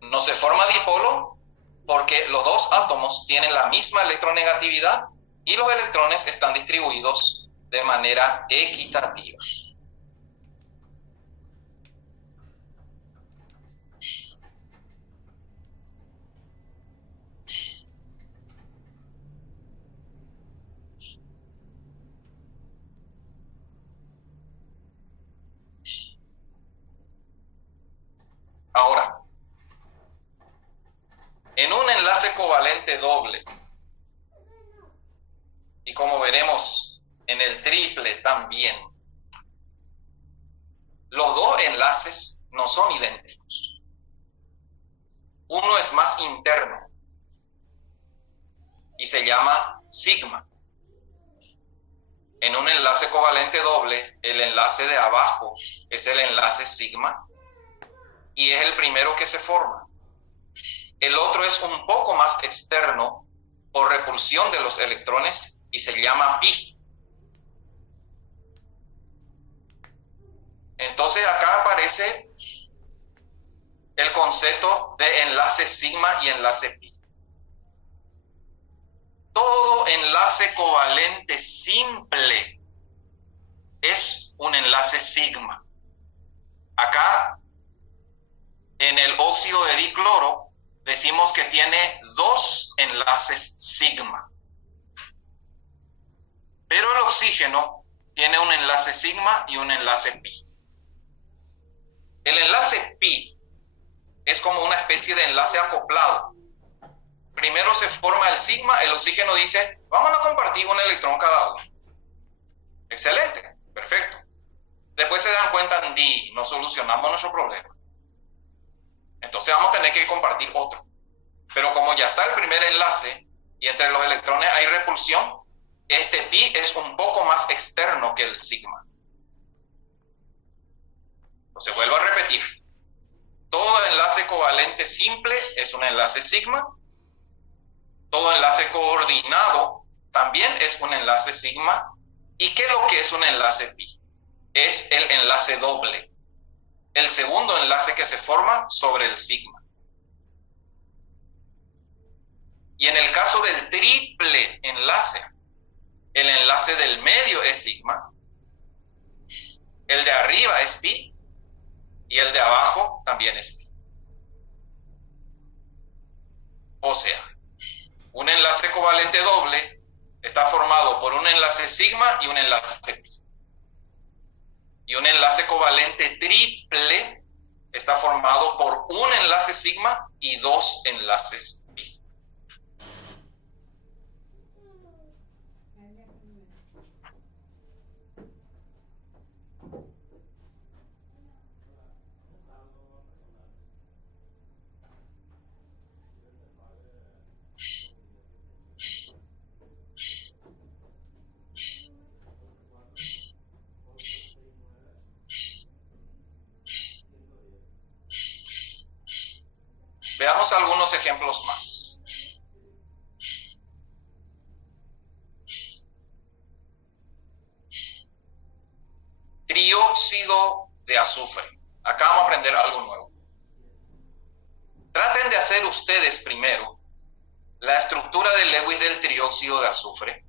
No se forma dipolo porque los dos átomos tienen la misma electronegatividad y los electrones están distribuidos de manera equitativa. Ahora, en un enlace covalente doble, y como veremos en el triple también, los dos enlaces no son idénticos. Uno es más interno y se llama sigma. En un enlace covalente doble, el enlace de abajo es el enlace sigma y es el primero que se forma. El otro es un poco más externo por repulsión de los electrones y se llama pi. Entonces acá aparece el concepto de enlace sigma y enlace pi. Todo enlace covalente simple es un enlace sigma. Acá, en el óxido de dicloro, decimos que tiene 2 enlaces sigma. Pero el oxígeno tiene un enlace sigma y un enlace pi. El enlace pi es como una especie de enlace acoplado. Primero se forma el sigma, el oxígeno dice, vamos a compartir un electrón cada uno. Excelente. Perfecto. Después se dan cuenta, no solucionamos nuestro problema. Entonces vamos a tener que compartir otro. Pero como ya está el primer enlace y entre los electrones hay repulsión, este pi es un poco más externo que el sigma. Entonces vuelvo a repetir. Todo enlace covalente simple es un enlace sigma. Todo enlace coordinado también es un enlace sigma. ¿Y qué es lo que es un enlace pi? Es el enlace doble. El segundo enlace que se forma sobre el sigma. Y en el caso del triple enlace, el enlace del medio es sigma, el de arriba es pi y el de abajo también es pi. O sea, un enlace covalente doble está formado por un enlace sigma y un enlace pi. Y un enlace covalente triple está formado por un enlace sigma y dos enlaces pi. Veamos algunos ejemplos más. Trióxido de azufre. Acá vamos a aprender algo nuevo. Traten de hacer ustedes primero la estructura de Lewis del trióxido de azufre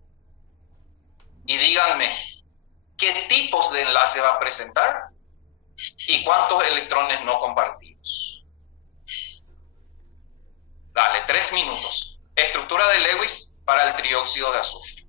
y díganme qué tipos de enlace va a presentar y cuántos electrones no compartidos. Dale, 3 minutos. Estructura de Lewis para el trióxido de azufre.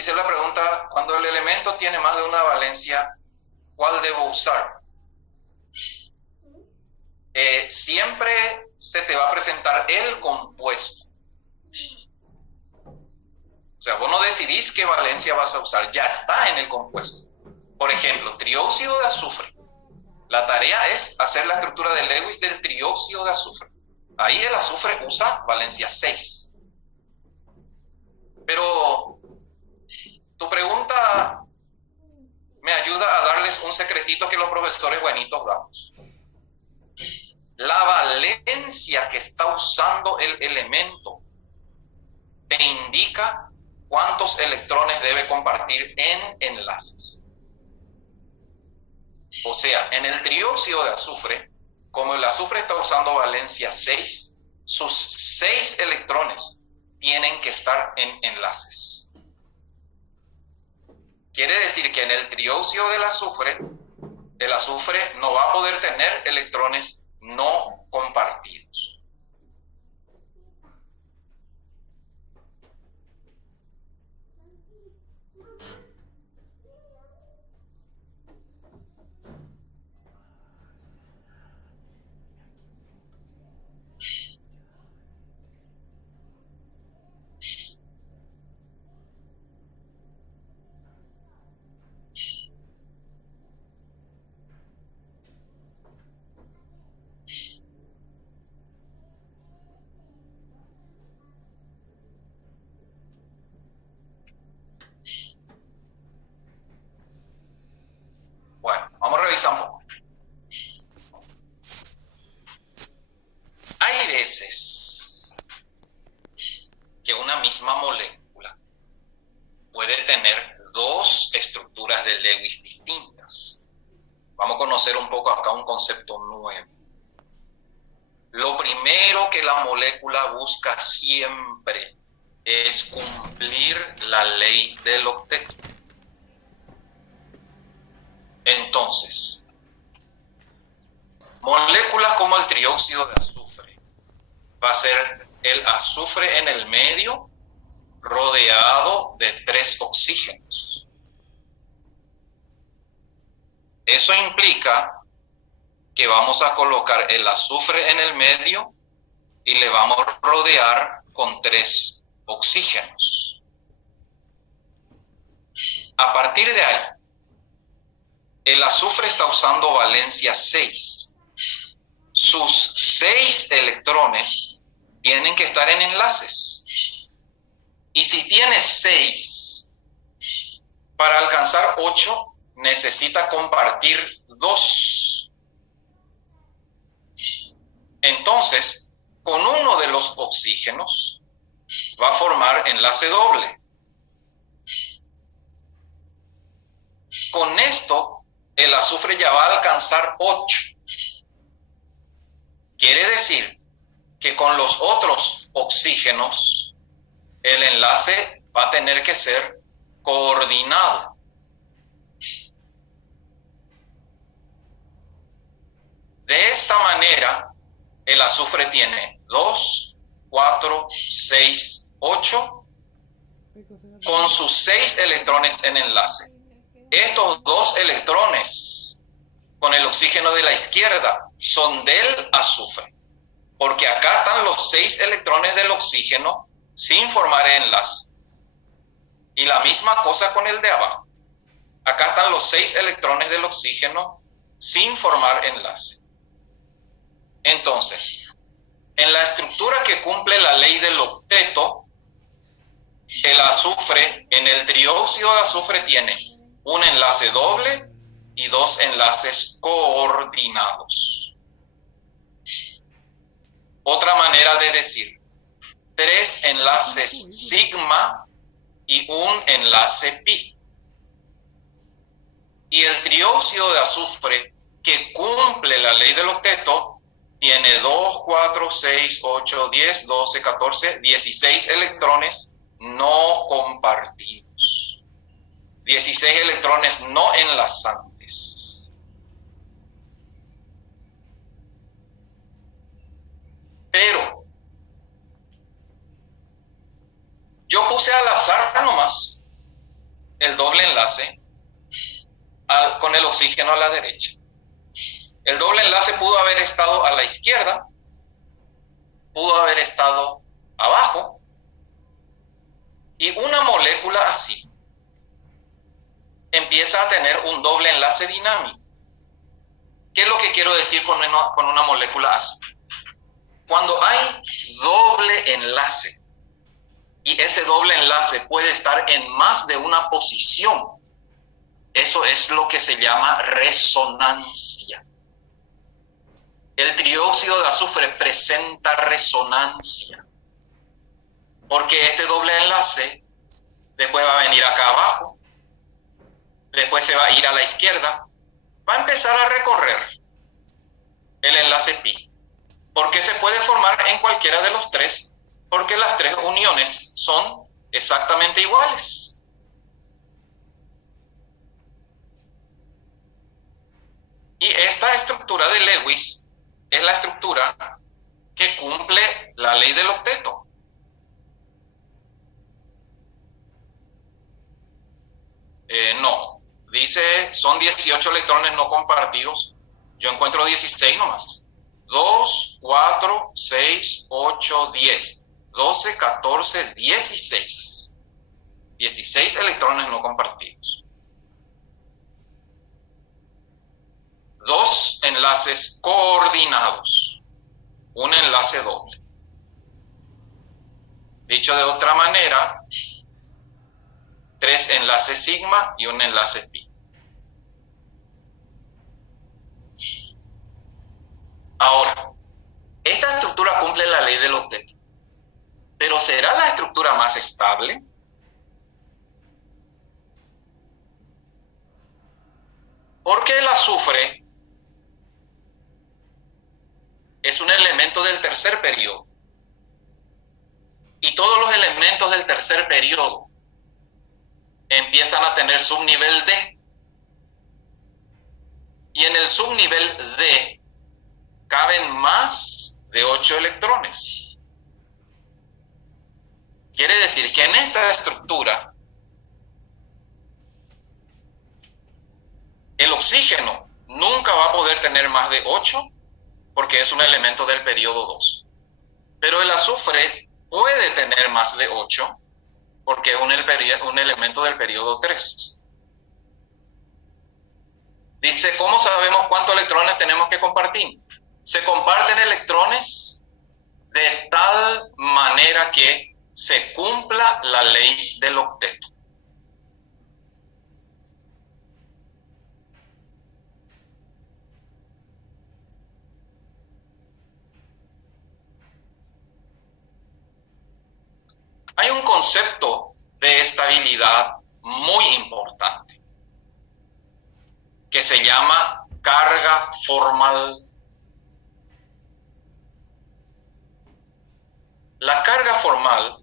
Dice la pregunta, cuando el elemento tiene más de una valencia ¿cuál debo usar? Siempre se te va a presentar el compuesto. O sea, vos no decidís qué valencia vas a usar, ya está en el compuesto. Por ejemplo, trióxido de azufre. La tarea es hacer la estructura de Lewis del trióxido de azufre. Ahí el azufre usa valencia 6. Pero tu pregunta me ayuda a darles un secretito que los profesores buenitos damos. La valencia que está usando el elemento te indica cuántos electrones debe compartir en enlaces. O sea, en el trióxido de azufre, como el azufre está usando valencia 6, sus 6 electrones tienen que estar en enlaces. Quiere decir que en el trióxido del azufre, el azufre no va a poder tener electrones no compartidos. Bueno, vamos a revisar un poco. Hay veces que una misma molécula puede tener dos estructuras de Lewis distintas. Vamos a conocer un poco acá un concepto nuevo. Lo primero que la molécula busca siempre es cumplir la ley del octeto. Entonces, moléculas como el trióxido de azufre, va a ser el azufre en el medio rodeado de 3 oxígenos. Eso implica que vamos a colocar el azufre en el medio y le vamos a rodear con 3 oxígenos. A partir de ahí, el azufre está usando valencia 6. Sus 6 electrones tienen que estar en enlaces. Y si tiene 6, para alcanzar 8, necesita compartir 2. Entonces, con uno de los oxígenos, va a formar enlace doble. Con esto, el azufre ya va a alcanzar 8. Quiere decir que con los otros oxígenos, el enlace va a tener que ser coordinado. De esta manera, el azufre tiene 2, 4, 6, 8, con sus 6 electrones en enlace. Estos 2 electrones con el oxígeno de la izquierda son del azufre, porque acá están los 6 electrones del oxígeno sin formar enlace. Y la misma cosa con el de abajo. Acá están los 6 electrones del oxígeno sin formar enlace. Entonces, en la estructura que cumple la ley del octeto, el azufre en el trióxido de azufre tiene un enlace doble y 2 enlaces coordinados. Otra manera de decir, 3 enlaces sigma y un enlace pi. Y el trióxido de azufre que cumple la ley del octeto tiene 2, 4, 6, 8, 10, 12, 14, 16 electrones no compartidos. 16 electrones no enlazantes. Pero yo puse al azar nomás el doble enlace con el oxígeno a la derecha. El doble enlace pudo haber estado a la izquierda, pudo haber estado abajo, y una molécula así empieza a tener un doble enlace dinámico. ¿Qué es lo que quiero decir con una molécula así? Cuando hay doble enlace, y ese doble enlace puede estar en más de una posición, eso es lo que se llama resonancia. El trióxido de azufre presenta resonancia, porque este doble enlace después va a venir acá abajo, después se va a ir a la izquierda, va a empezar a recorrer el enlace pi. ¿Por qué se puede formar en cualquiera de los tres? Porque las tres uniones son exactamente iguales. Y esta estructura de Lewis es la estructura que cumple la ley del octeto. No, dice son 18 electrones no compartidos. Yo encuentro 16 nomás. 2, 4, 6, 8, 10, 12, 14, 16. 16 electrones no compartidos. Dos enlaces coordinados. Un enlace doble. Dicho de otra manera, 3 enlaces sigma y un enlace pi. Ahora, esta estructura cumple la ley del octeto, pero ¿será la estructura más estable? Porque el azufre es un elemento del tercer periodo, y todos los elementos del tercer periodo empiezan a tener subnivel D, y en el subnivel D caben más de 8 electrones. Quiere decir que en esta estructura el oxígeno nunca va a poder tener más de 8 porque es un elemento del periodo 2. Pero el azufre puede tener más de 8 porque es un elemento del periodo 3. Dice, ¿cómo sabemos cuántos electrones tenemos que compartir? Se comparten electrones de tal manera que se cumpla la ley del octeto. Hay un concepto de estabilidad muy importante que se llama carga formal. La carga formal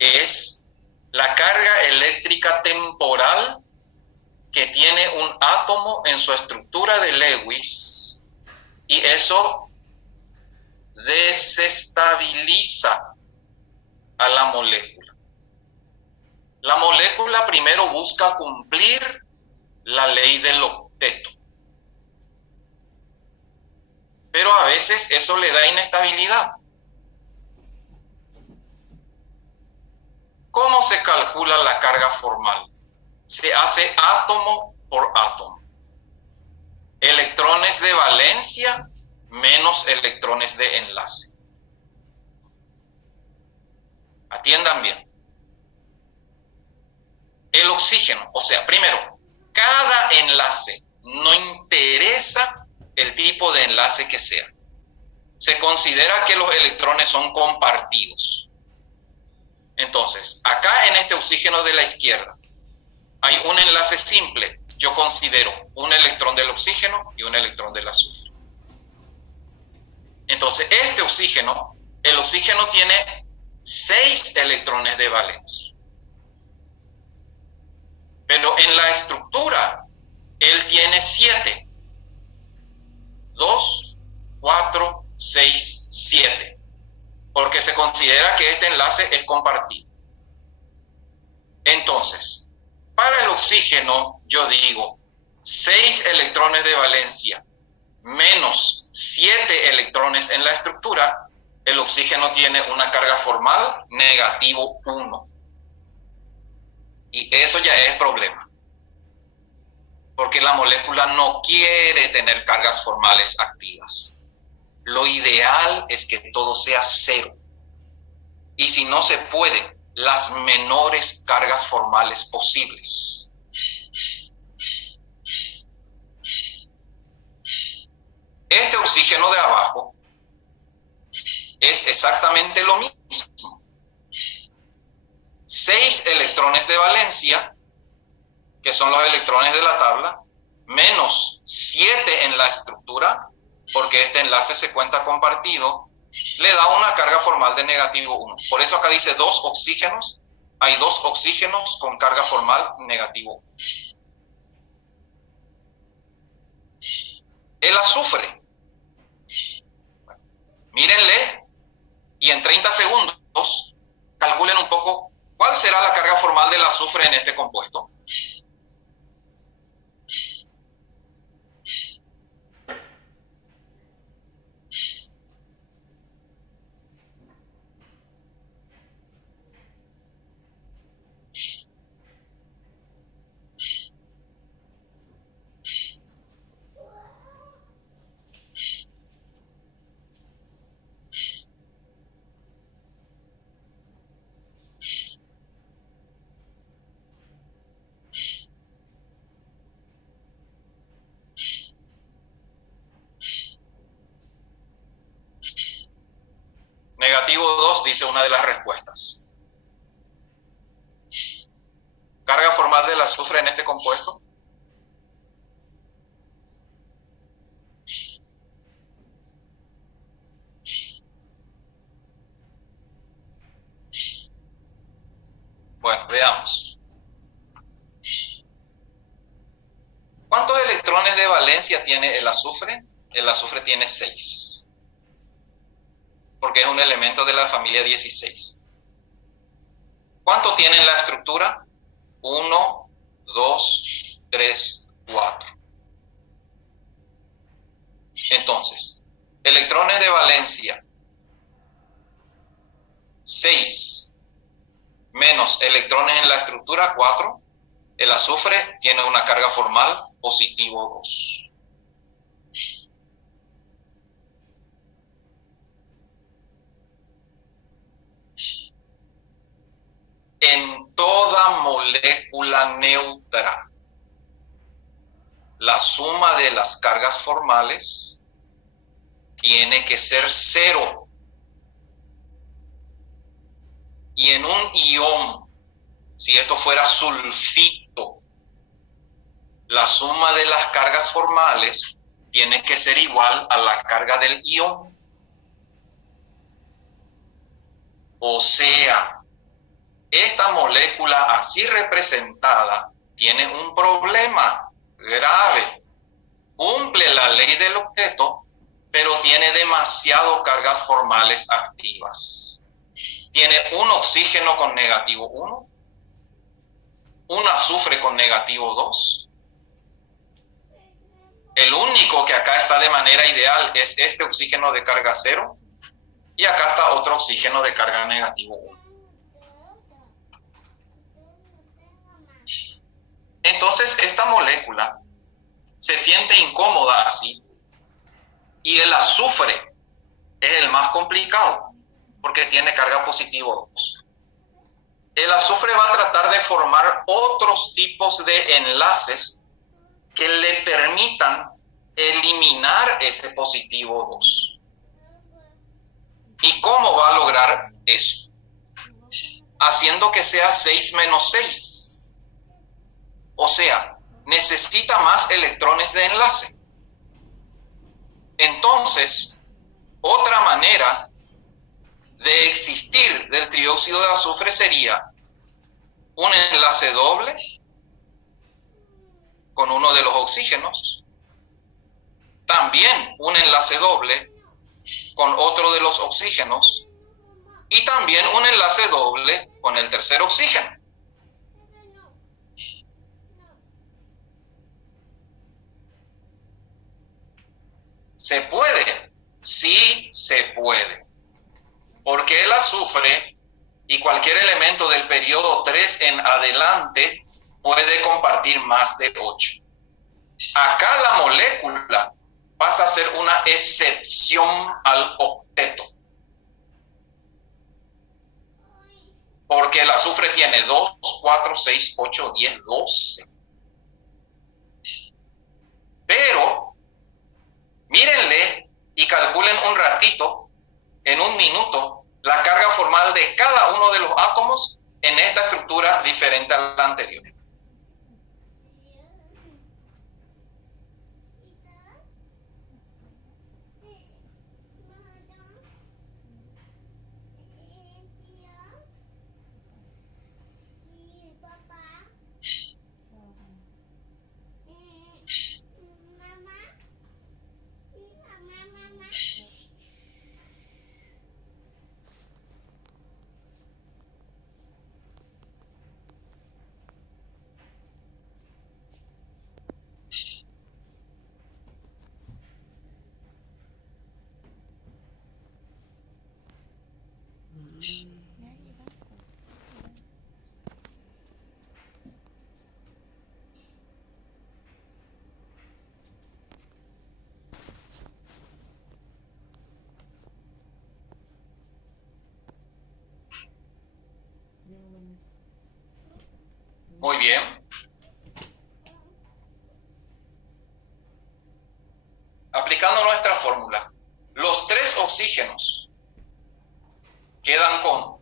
es la carga eléctrica temporal que tiene un átomo en su estructura de Lewis, y eso desestabiliza a la molécula. La molécula primero busca cumplir la ley del octeto, pero a veces eso le da inestabilidad. ¿Cómo se calcula la carga formal? Se hace átomo por átomo. Electrones de valencia menos electrones de enlace. Atiendan bien. El oxígeno, o sea, primero, cada enlace, no interesa el tipo de enlace que sea. Se considera que los electrones son compartidos. Entonces, acá en este oxígeno de la izquierda hay un enlace simple. Yo considero un electrón del oxígeno y un electrón del azufre. Entonces, este oxígeno, el oxígeno tiene 6 electrones de valencia. Pero en la estructura, él tiene 7. 2, 4, 6, 7. Porque se considera que este enlace es compartido. Entonces, para el oxígeno, yo digo 6 electrones de valencia menos 7 electrones en la estructura, el oxígeno tiene una carga formal negativo 1. Y eso ya es problema, porque la molécula no quiere tener cargas formales activas. Lo ideal es que todo sea 0. Y si no se puede, las menores cargas formales posibles. Este oxígeno de abajo es exactamente lo mismo. 6 electrones de valencia, que son los electrones de la tabla, menos 7 en la estructura, porque este enlace se cuenta compartido, le da una carga formal de negativo 1. Por eso acá dice 2 oxígenos. Hay 2 oxígenos con carga formal negativo 1. El azufre. Mírenle y en 30 segundos calculen un poco cuál será la carga formal del azufre en este compuesto. Negativo 2 dice una de las respuestas. Carga formal del azufre en este compuesto. Bueno, veamos. ¿Cuántos electrones de valencia tiene el azufre? El azufre tiene 6. Porque es un elemento de la familia 16. ¿Cuánto tiene en la estructura? 1, 2, 3, 4. Entonces, electrones de valencia 6 menos electrones en la estructura 4, el azufre tiene una carga formal positivo 2. En toda molécula neutra, la suma de las cargas formales tiene que ser 0. Y en un ion, si esto fuera sulfito, la suma de las cargas formales tiene que ser igual a la carga del ion. O sea, esta molécula así representada tiene un problema grave. Cumple la ley del octeto, pero tiene demasiado cargas formales activas. Tiene un oxígeno con negativo 1, un azufre con negativo 2. El único que acá está de manera ideal es este oxígeno de carga 0, y acá está otro oxígeno de carga negativo 1. Entonces esta molécula se siente incómoda así, y el azufre es el más complicado porque tiene carga positivo 2. El azufre va a tratar de formar otros tipos de enlaces que le permitan eliminar ese positivo 2. ¿Y cómo va a lograr eso? Haciendo que sea 6 menos 6. O sea, necesita más electrones de enlace. Entonces, otra manera de existir del trióxido de azufre sería un enlace doble con uno de los oxígenos, también un enlace doble con otro de los oxígenos y también un enlace doble con el tercer oxígeno. ¿Se puede? Sí, se puede. Porque el azufre y cualquier elemento del periodo 3 en adelante puede compartir más de 8. Acá la molécula pasa a ser una excepción al octeto. Porque el azufre tiene 2, 4, 6, 8, 10, 12. Pero, mírenle y calculen un ratito, en un minuto, la carga formal de cada uno de los átomos en esta estructura diferente a la anterior. Muy bien. Aplicando nuestra fórmula, los 3 oxígenos quedan con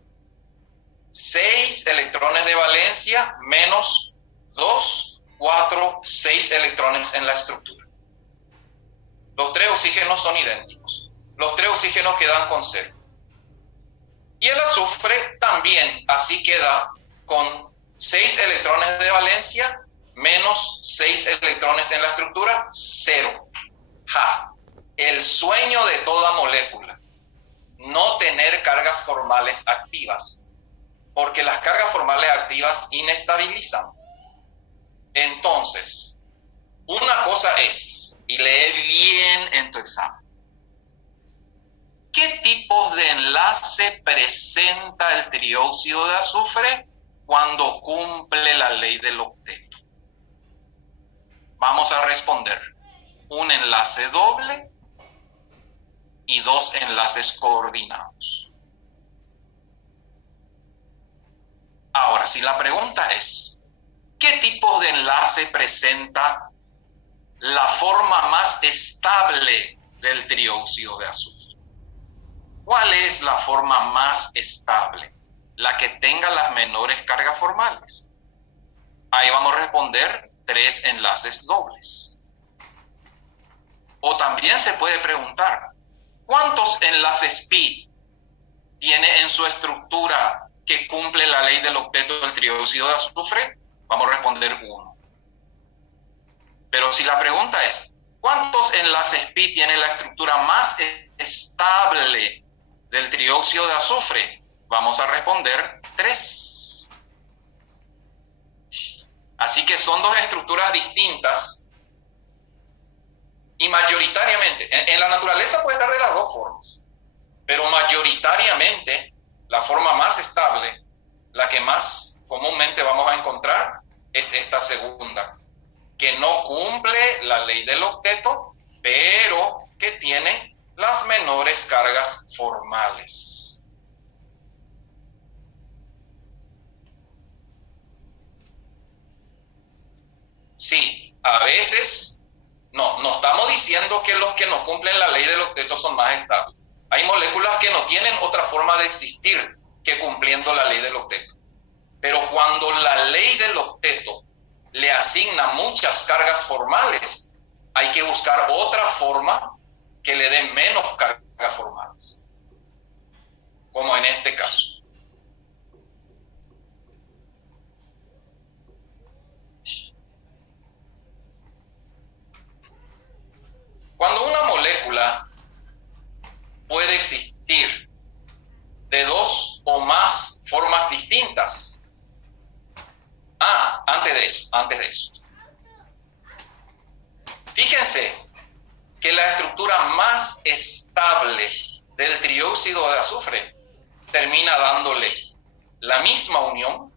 6 electrones de valencia menos 2, 4, 6 electrones en la estructura. Los 3 oxígenos son idénticos. Los 3 oxígenos quedan con 0. Y el azufre también así queda con 6 electrones de valencia menos 6 electrones en la estructura, 0. El sueño de toda molécula, no tener cargas formales activas, porque las cargas formales activas inestabilizan. Entonces, una cosa es, y lee bien en tu examen, ¿qué tipos de enlace presenta el trióxido de azufre cuando cumple la ley del octeto? Vamos a responder. Un enlace doble y 2 enlaces coordinados. Ahora, si la pregunta es, ¿qué tipo de enlace presenta la forma más estable del trióxido de azufre? ¿Cuál es la forma más estable? La que tenga las menores cargas formales. Ahí vamos a responder 3 enlaces dobles. O también se puede preguntar, ¿cuántos enlaces pi tiene en su estructura que cumple la ley del octeto del trióxido de azufre? Vamos a responder 1. Pero si la pregunta es, ¿cuántos enlaces pi tiene la estructura más estable del trióxido de azufre? Vamos a responder 3. Así que son 2 estructuras distintas. Y mayoritariamente, en la naturaleza puede estar de las 2 formas, pero mayoritariamente la forma más estable, la que más comúnmente vamos a encontrar, es esta segunda, que no cumple la ley del octeto, pero que tiene las menores cargas formales. Sí, a veces... No estamos diciendo que los que no cumplen la ley del octeto son más estables. Hay moléculas que no tienen otra forma de existir que cumpliendo la ley del octeto. Pero cuando la ley del octeto le asigna muchas cargas formales, hay que buscar otra forma que le dé menos cargas formales. Como en este caso. Cuando una molécula puede existir de 2 o más formas distintas. Antes de eso. Fíjense que la estructura más estable del trióxido de azufre termina dándole la misma unión,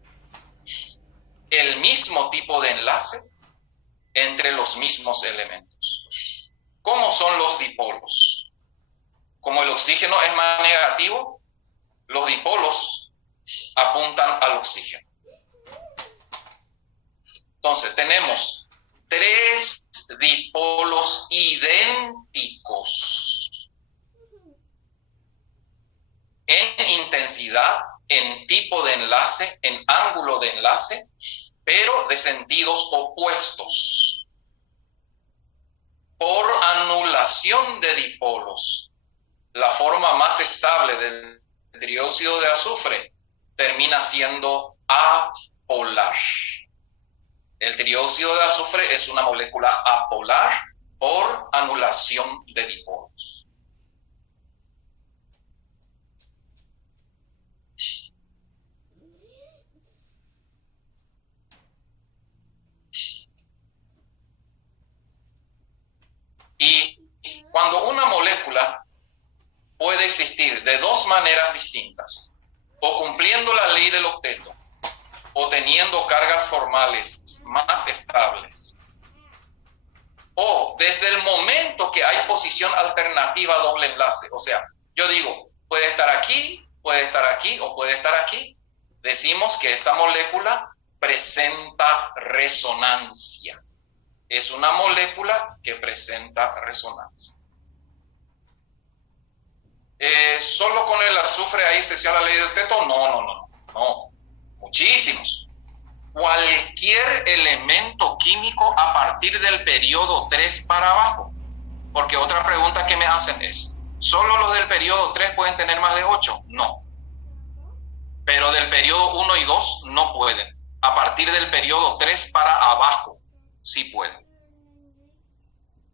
el mismo tipo de enlace entre los mismos elementos. ¿Cómo son los dipolos? Como el oxígeno es más negativo, los dipolos apuntan al oxígeno. Entonces tenemos 3 dipolos idénticos en intensidad, en tipo de enlace, en ángulo de enlace, pero de sentidos opuestos. Por anulación de dipolos, la forma más estable del trióxido de azufre termina siendo apolar. El trióxido de azufre es una molécula apolar por anulación de dipolos. Y cuando una molécula puede existir de 2 maneras distintas, o cumpliendo la ley del octeto, o teniendo cargas formales más estables, o desde el momento que hay posición alternativa a doble enlace, o sea, yo digo, puede estar aquí o puede estar aquí, decimos que esta molécula presenta resonancia. Es una molécula que presenta resonancia. ¿Solo con el azufre ahí se hacía la ley del octeto? No. Muchísimos. Cualquier elemento químico a partir del periodo 3 para abajo. Porque otra pregunta que me hacen es, ¿solo los del periodo 3 pueden tener más de 8? No. Pero del periodo 1 y 2 no pueden. A partir del periodo 3 para abajo sí pueden.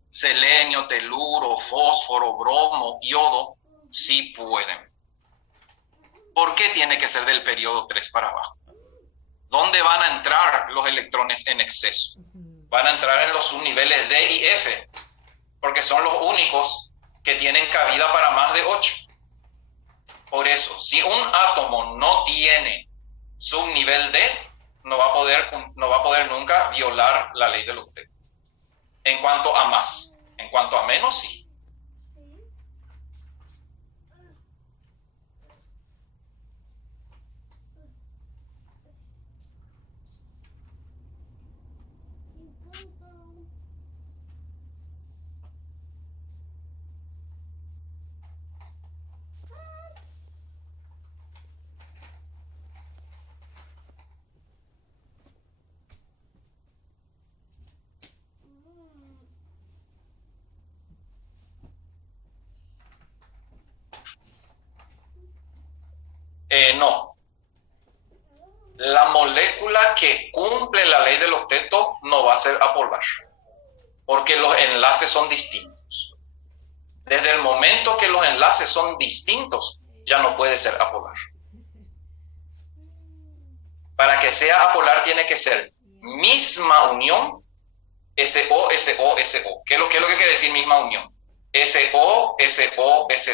Selenio, teluro, fósforo, bromo, yodo, sí pueden. ¿Por qué tiene que ser del periodo 3 para abajo? ¿Dónde van a entrar los electrones en exceso? Van a entrar en los subniveles D y F, porque son los únicos que tienen cabida para más de 8. Por eso, si un átomo no tiene subnivel D, no va a poder nunca violar la ley del octeto. En cuanto a más, en cuanto a menos, sí. No. La molécula que cumple la ley del octeto no va a ser apolar, porque los enlaces son distintos. Desde el momento que los enlaces son distintos, ya no puede ser apolar. Para que sea apolar tiene que ser misma unión, SO, SO, SO. ¿Qué es lo que quiere decir misma unión? SO, SO, SO.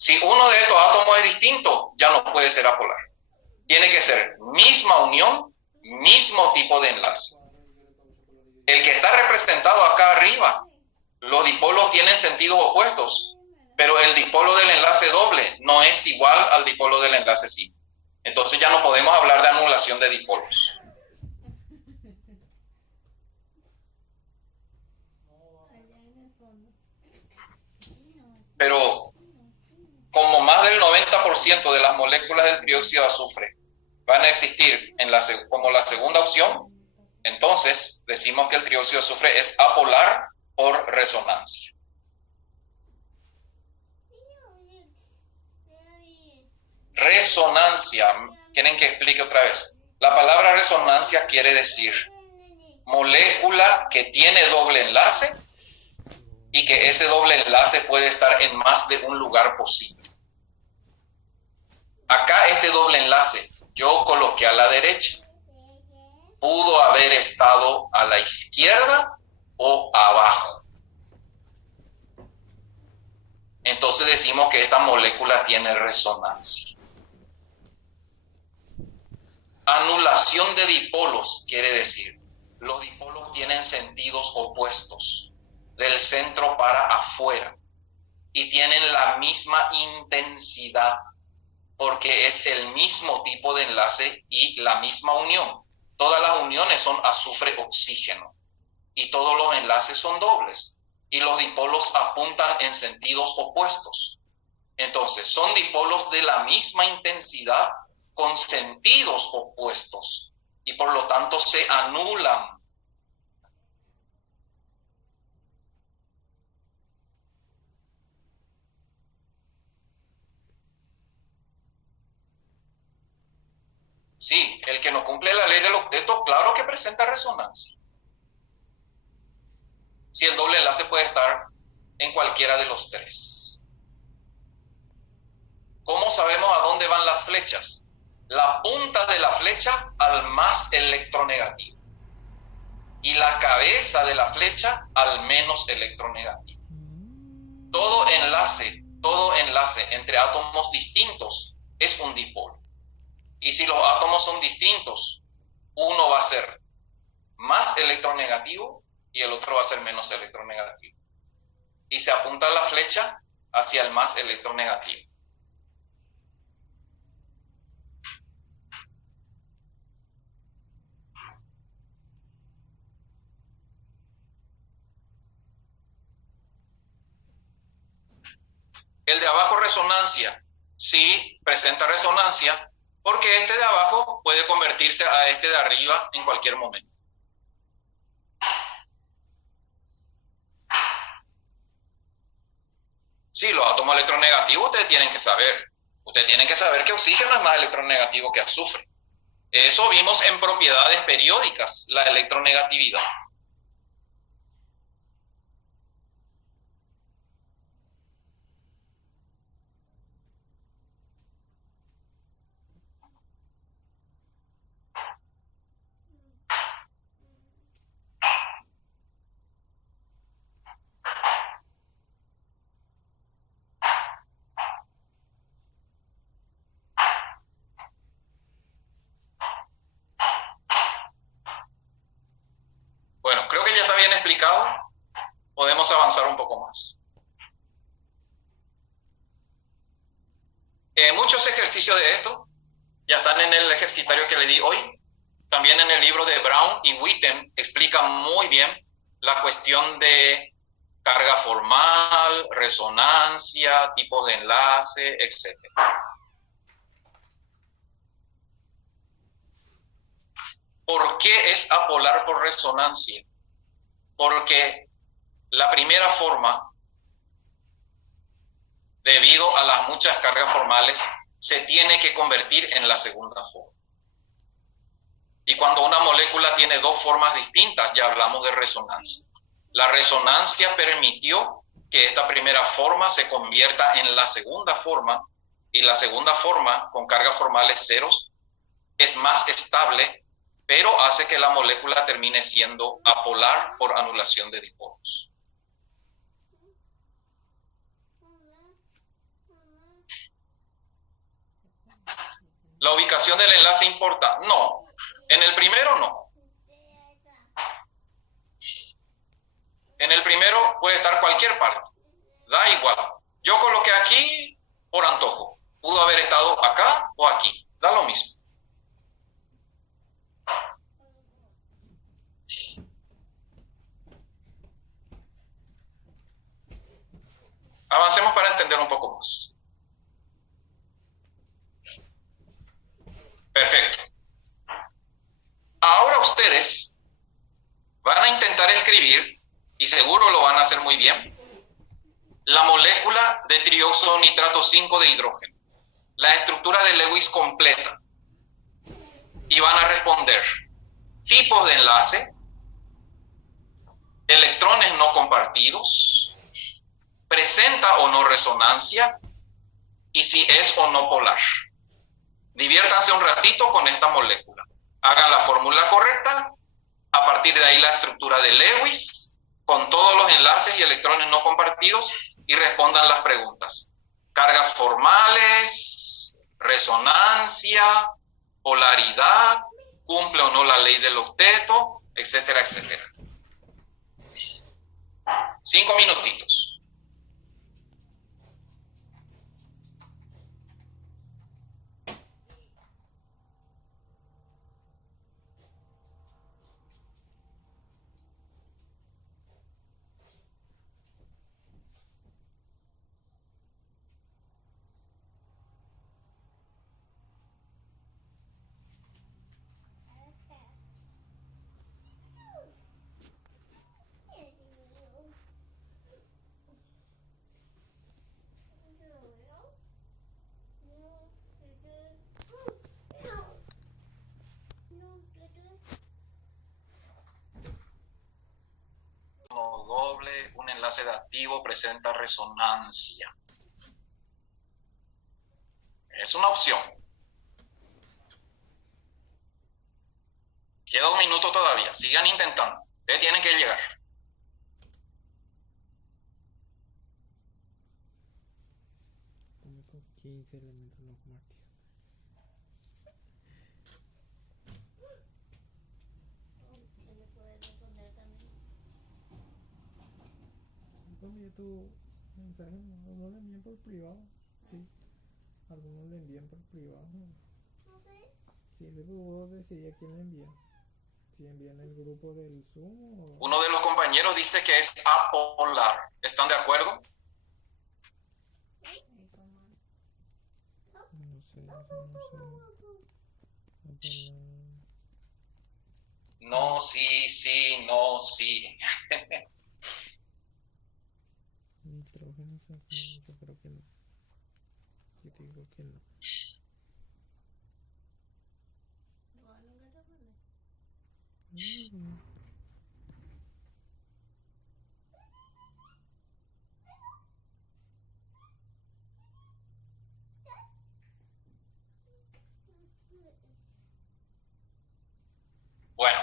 Si uno de estos átomos es distinto, ya no puede ser apolar. Tiene que ser misma unión, mismo tipo de enlace. El que está representado acá arriba, los dipolos tienen sentidos opuestos, pero el dipolo del enlace doble no es igual al dipolo del enlace simple. Entonces ya no podemos hablar de anulación de dipolos. Pero como más del 90% de las moléculas del trióxido de azufre van a existir como la segunda opción, entonces decimos que el trióxido de azufre es apolar por resonancia. Resonancia, ¿quieren que explique otra vez? La palabra resonancia quiere decir molécula que tiene doble enlace y que ese doble enlace puede estar en más de un lugar posible. Acá este doble enlace yo coloqué a la derecha. Pudo haber estado a la izquierda o abajo. entonces decimos que esta molécula tiene resonancia. Anulación de dipolos quiere decir, los dipolos tienen sentidos opuestos, del centro para afuera, y tienen la misma intensidad, porque es el mismo tipo de enlace y la misma unión. Todas las uniones son azufre-oxígeno, y todos los enlaces son dobles, y los dipolos apuntan en sentidos opuestos. Entonces, son dipolos de la misma intensidad, con sentidos opuestos, y por lo tanto se anulan. Sí, el que no cumple la ley del octeto, claro que presenta resonancia. Si el doble enlace puede estar en cualquiera de los tres. ¿Cómo sabemos a dónde van las flechas? La punta de la flecha al más electronegativo y la cabeza de la flecha al menos electronegativo. Todo enlace entre átomos distintos es un dipolo. Y si los átomos son distintos, uno va a ser más electronegativo y el otro va a ser menos electronegativo. Y se apunta la flecha hacia el más electronegativo. El de abajo, resonancia. Sí, presenta resonancia, porque este de abajo puede convertirse a este de arriba en cualquier momento. Sí, los átomos electronegativos ustedes tienen que saber. Ustedes tienen que saber que oxígeno es más electronegativo que azufre. Eso vimos en propiedades periódicas, la electronegatividad. Bueno, creo que ya está bien explicado. Podemos avanzar un poco más. Muchos ejercicios de esto ya están en el ejercitario que le di hoy. También en el libro de Brown y Witten explican muy bien la cuestión de carga formal, resonancia, tipos de enlace, etc. ¿Por qué es apolar por resonancia? Porque la primera forma, debido a las muchas cargas formales, se tiene que convertir en la segunda forma. Y cuando una molécula tiene dos formas distintas, ya hablamos de resonancia. La resonancia permitió que esta primera forma se convierta en la segunda forma, y la segunda forma, con cargas formales ceros, es más estable, pero hace que la molécula termine siendo apolar por anulación de dipolos. ¿La ubicación del enlace importa? No. En el primero no. En el primero puede estar cualquier parte. Da igual. Yo coloqué aquí por antojo. Pudo haber estado acá o aquí. Da lo mismo. Avancemos para entender un poco más. Perfecto. Ahora ustedes van a intentar escribir, y seguro lo van a hacer muy bien, la molécula de trióxido nitrato 5 de hidrógeno, la estructura de Lewis completa, y van a responder tipos de enlace, electrones no compartidos, presenta o no resonancia, y si es o no polar. Diviértanse un ratito con esta molécula. Hagan la fórmula correcta, a partir de ahí la estructura de Lewis, con todos los enlaces y electrones no compartidos y respondan las preguntas. Cargas formales, resonancia, polaridad, cumple o no la ley del octeto, etcétera, etcétera. 5 minutitos. Doble, un enlace de activo presenta resonancia. Es una opción. Queda un minuto todavía. Sigan intentando. Ustedes tienen que llegar. Como con 15 elementos no compartidos. Entonces tu mensaje algunos le envían por privado. Sí. Algunos le envían por privado. Sí, luego vos decidís a quién le envían. Si envían el grupo del Zoom o... Uno de los compañeros dice que es apolar. ¿Están de acuerdo? No sé, no sé. No, sí, sí, no, sí. Nitrógeno safrano, yo creo que no. Yo te digo que no. Bueno.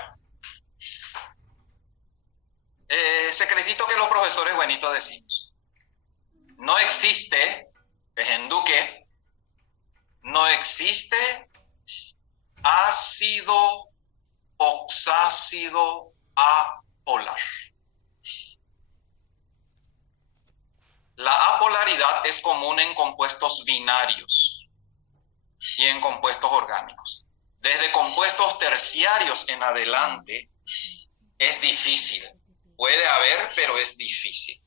Secretito que los profesores buenitos decimos. No existe, Pejenduque, no existe ácido oxácido apolar. La apolaridad es común en compuestos binarios y en compuestos orgánicos. Desde compuestos terciarios en adelante es difícil. Puede haber, pero es difícil.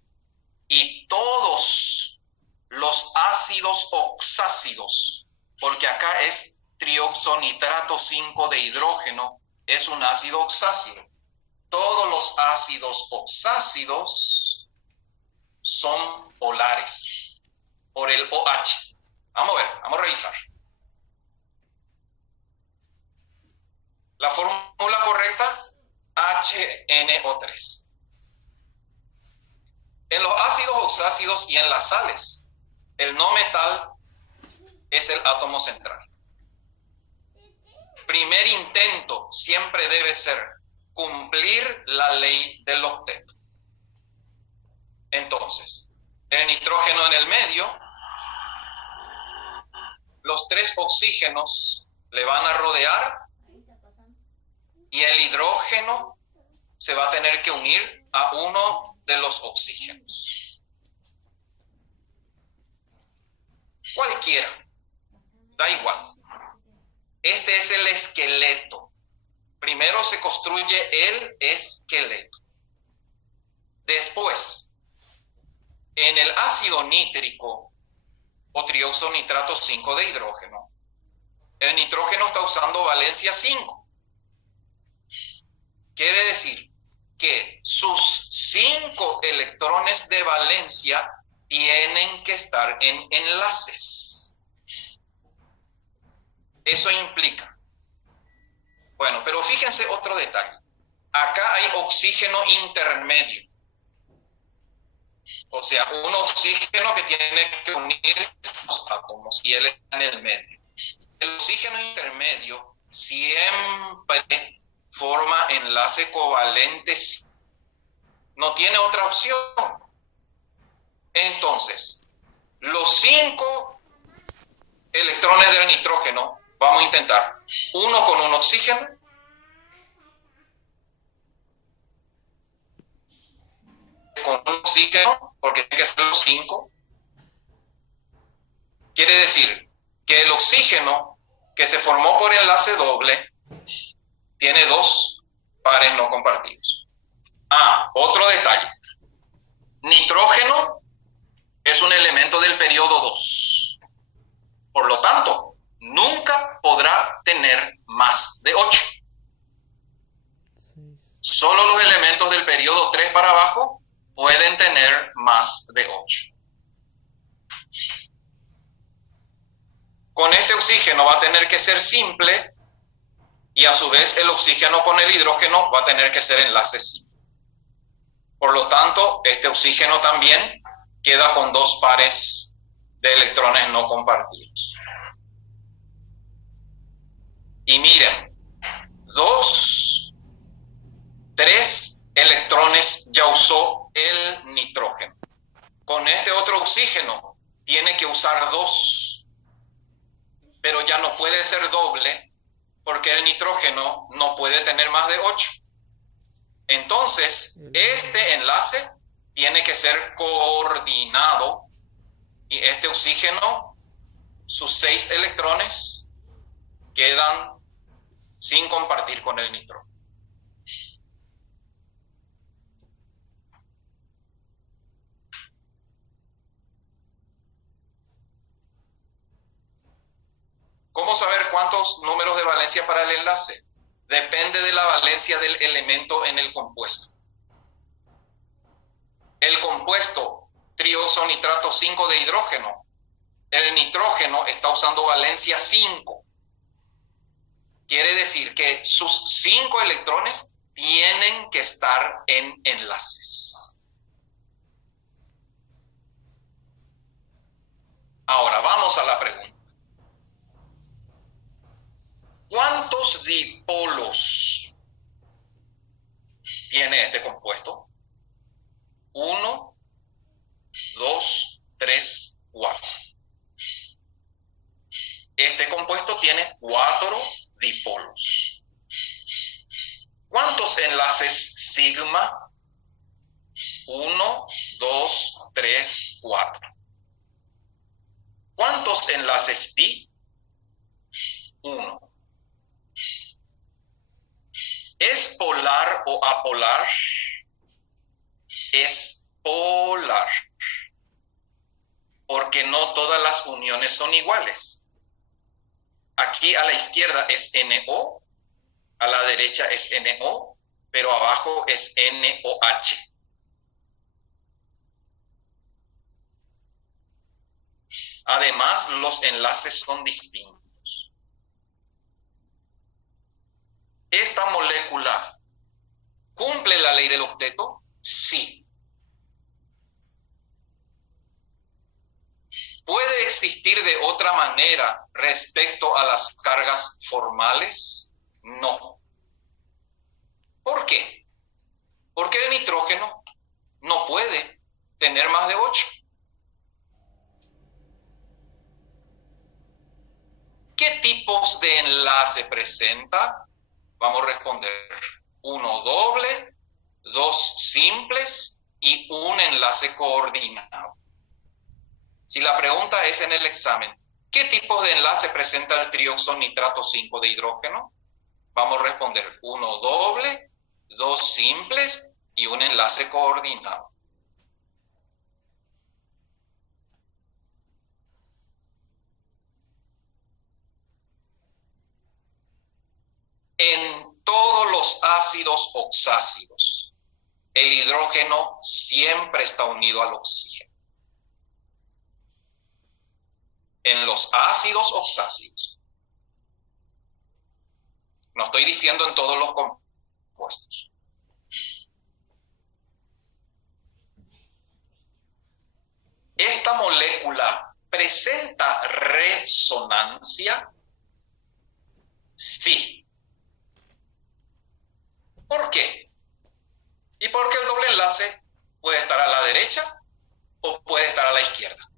Y todos los ácidos oxácidos, porque acá es trioxonitrato 5 de hidrógeno, es un ácido oxácido. Todos los ácidos oxácidos son polares por el OH. Vamos a ver, vamos a revisar. La fórmula correcta, HNO3. En los ácidos oxácidos y en las sales, el no metal es el átomo central. Primer intento siempre debe ser cumplir la ley del octeto. Entonces, el nitrógeno en el medio, los 3 oxígenos le van a rodear y el hidrógeno se va a tener que unir a uno de los oxígenos. Cualquiera, da igual. Este es el esqueleto. Primero se construye el esqueleto. Después, en el ácido nítrico o trioxonitrato 5 de hidrógeno, el nitrógeno está usando valencia 5. Quiere decir que sus 5 electrones de valencia tienen que estar en enlaces. Eso implica. Bueno, pero fíjense otro detalle. Acá hay oxígeno intermedio. O sea, un oxígeno que tiene que unir los átomos y él está en el medio. El oxígeno intermedio siempre forma enlace covalente no tiene otra opción. Entonces, los 5 electrones del nitrógeno, vamos a intentar, uno con un oxígeno, con un oxígeno, porque tiene que ser los 5. Quiere decir que el oxígeno que se formó por enlace doble tiene 2 pares no compartidos. Otro detalle. Nitrógeno es un elemento del periodo 2. Por lo tanto, nunca podrá tener más de 8. Solo los elementos del periodo 3 para abajo pueden tener más de 8. Con este oxígeno va a tener que ser simple y a su vez el oxígeno con el hidrógeno va a tener que ser enlace simple. Por lo tanto, este oxígeno también queda con 2 pares de electrones no compartidos. Y miren, 3 electrones ya usó el nitrógeno. Con este otro oxígeno tiene que usar 2. Pero ya no puede ser doble porque el nitrógeno no puede tener más de 8. Entonces, este enlace tiene que ser coordinado y este oxígeno, sus 6 electrones, quedan sin compartir con el nitrógeno. ¿Cómo saber cuántos números de valencia para el enlace? Depende de la valencia del elemento en el compuesto. El compuesto trioxonitrato 5 de hidrógeno, el nitrógeno está usando valencia 5. Quiere decir que sus 5 electrones tienen que estar en enlaces. Ahora vamos a la pregunta. ¿Cuántos dipolos tiene este compuesto? 1, 2, 3, 4. Este compuesto tiene 4 dipolos. ¿Cuántos enlaces sigma? 1, 2, 3, 4. ¿Cuántos enlaces pi? 1. ¿Es polar o apolar? Es polar. Porque no todas las uniones son iguales. Aquí a la izquierda es NO, a la derecha es NO, pero abajo es NOH. Además, los enlaces son distintos. ¿Esta molécula cumple la ley del octeto? Sí. ¿Puede existir de otra manera respecto a las cargas formales? No. ¿Por qué? Porque el nitrógeno no puede tener más de 8. ¿Qué tipos de enlace presenta? Vamos a responder 1 doble, 2 simples y un enlace coordinado. Si la pregunta es en el examen, ¿qué tipo de enlace presenta el trioxonitrato 5 de hidrógeno? Vamos a responder 1 doble, 2 simples y un enlace coordinado. En todos los ácidos oxácidos, el hidrógeno siempre está unido al oxígeno. En los ácidos oxácidos. No estoy diciendo en todos los compuestos. ¿Esta molécula presenta resonancia? Sí. ¿Por qué? Y porque el doble enlace puede estar a la derecha o puede estar a la izquierda.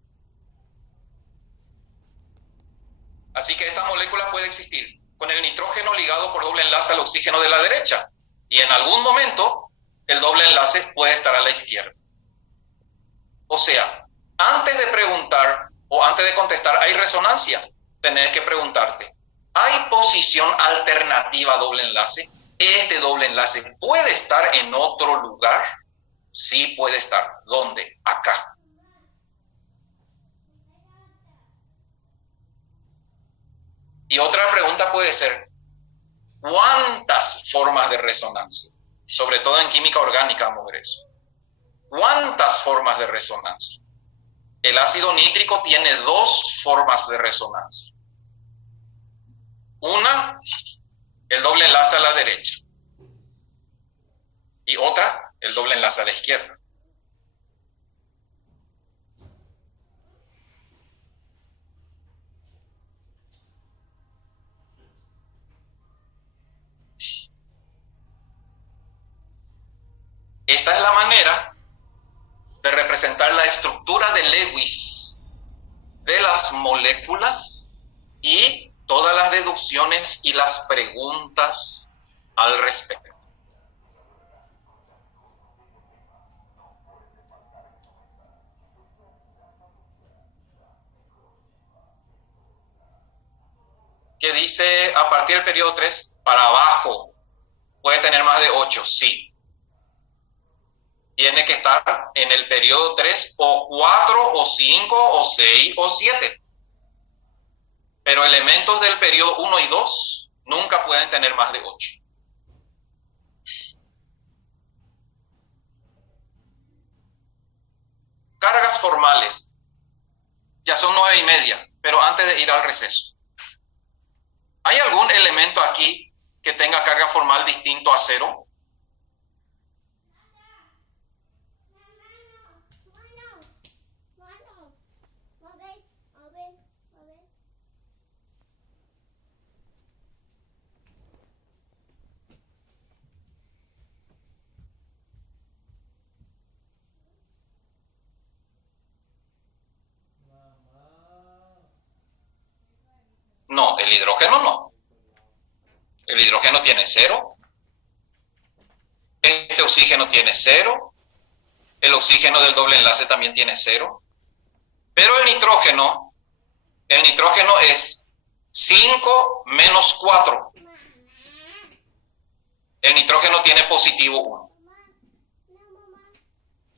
Así que esta molécula puede existir con el nitrógeno ligado por doble enlace al oxígeno de la derecha. Y en algún momento el doble enlace puede estar a la izquierda. O sea, antes de preguntar o antes de contestar, ¿hay resonancia? Tenés que preguntarte, ¿hay posición alternativa a doble enlace? ¿Este doble enlace puede estar en otro lugar? Sí puede estar. ¿Dónde? Acá. Y otra pregunta puede ser, ¿cuántas formas de resonancia? Sobre todo en química orgánica vamos a ver eso. ¿Cuántas formas de resonancia? El ácido nítrico tiene 2 formas de resonancia. Una, el doble enlace a la derecha. Y otra, el doble enlace a la izquierda. Esta es la manera de representar la estructura de Lewis de las moléculas y todas las deducciones y las preguntas al respecto. Que dice a partir del periodo 3 para abajo, puede tener más de 8, sí. Tiene que estar en el periodo 3 o 4 o 5 o 6 o 7. Pero elementos del periodo 1 y 2 nunca pueden tener más de 8. Cargas formales. Ya son 9:30, pero antes de ir al receso. ¿Hay algún elemento aquí que tenga carga formal distinto a 0? No, el hidrógeno no. El hidrógeno tiene 0. Este oxígeno tiene 0. El oxígeno del doble enlace también tiene 0. Pero el nitrógeno es 5 menos 4. El nitrógeno tiene positivo 1.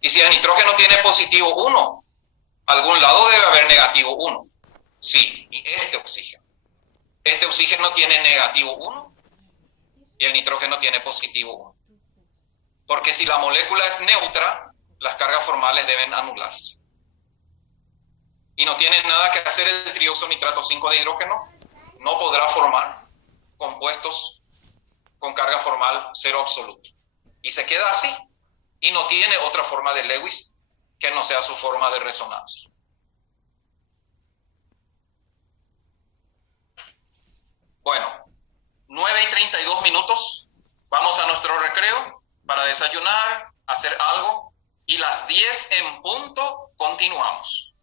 Y si el nitrógeno tiene positivo 1, algún lado debe haber negativo 1. Sí, y este oxígeno tiene negativo 1 y el nitrógeno tiene positivo 1. Porque si la molécula es neutra, las cargas formales deben anularse. Y no tiene nada que hacer el trioxo nitrato 5 de hidrógeno, no podrá formar compuestos con carga formal 0 absoluto. Y se queda así. Y no tiene otra forma de Lewis que no sea su forma de resonancia. Bueno, 9:32. Vamos a nuestro recreo para desayunar, hacer algo. Y las 10 en punto continuamos.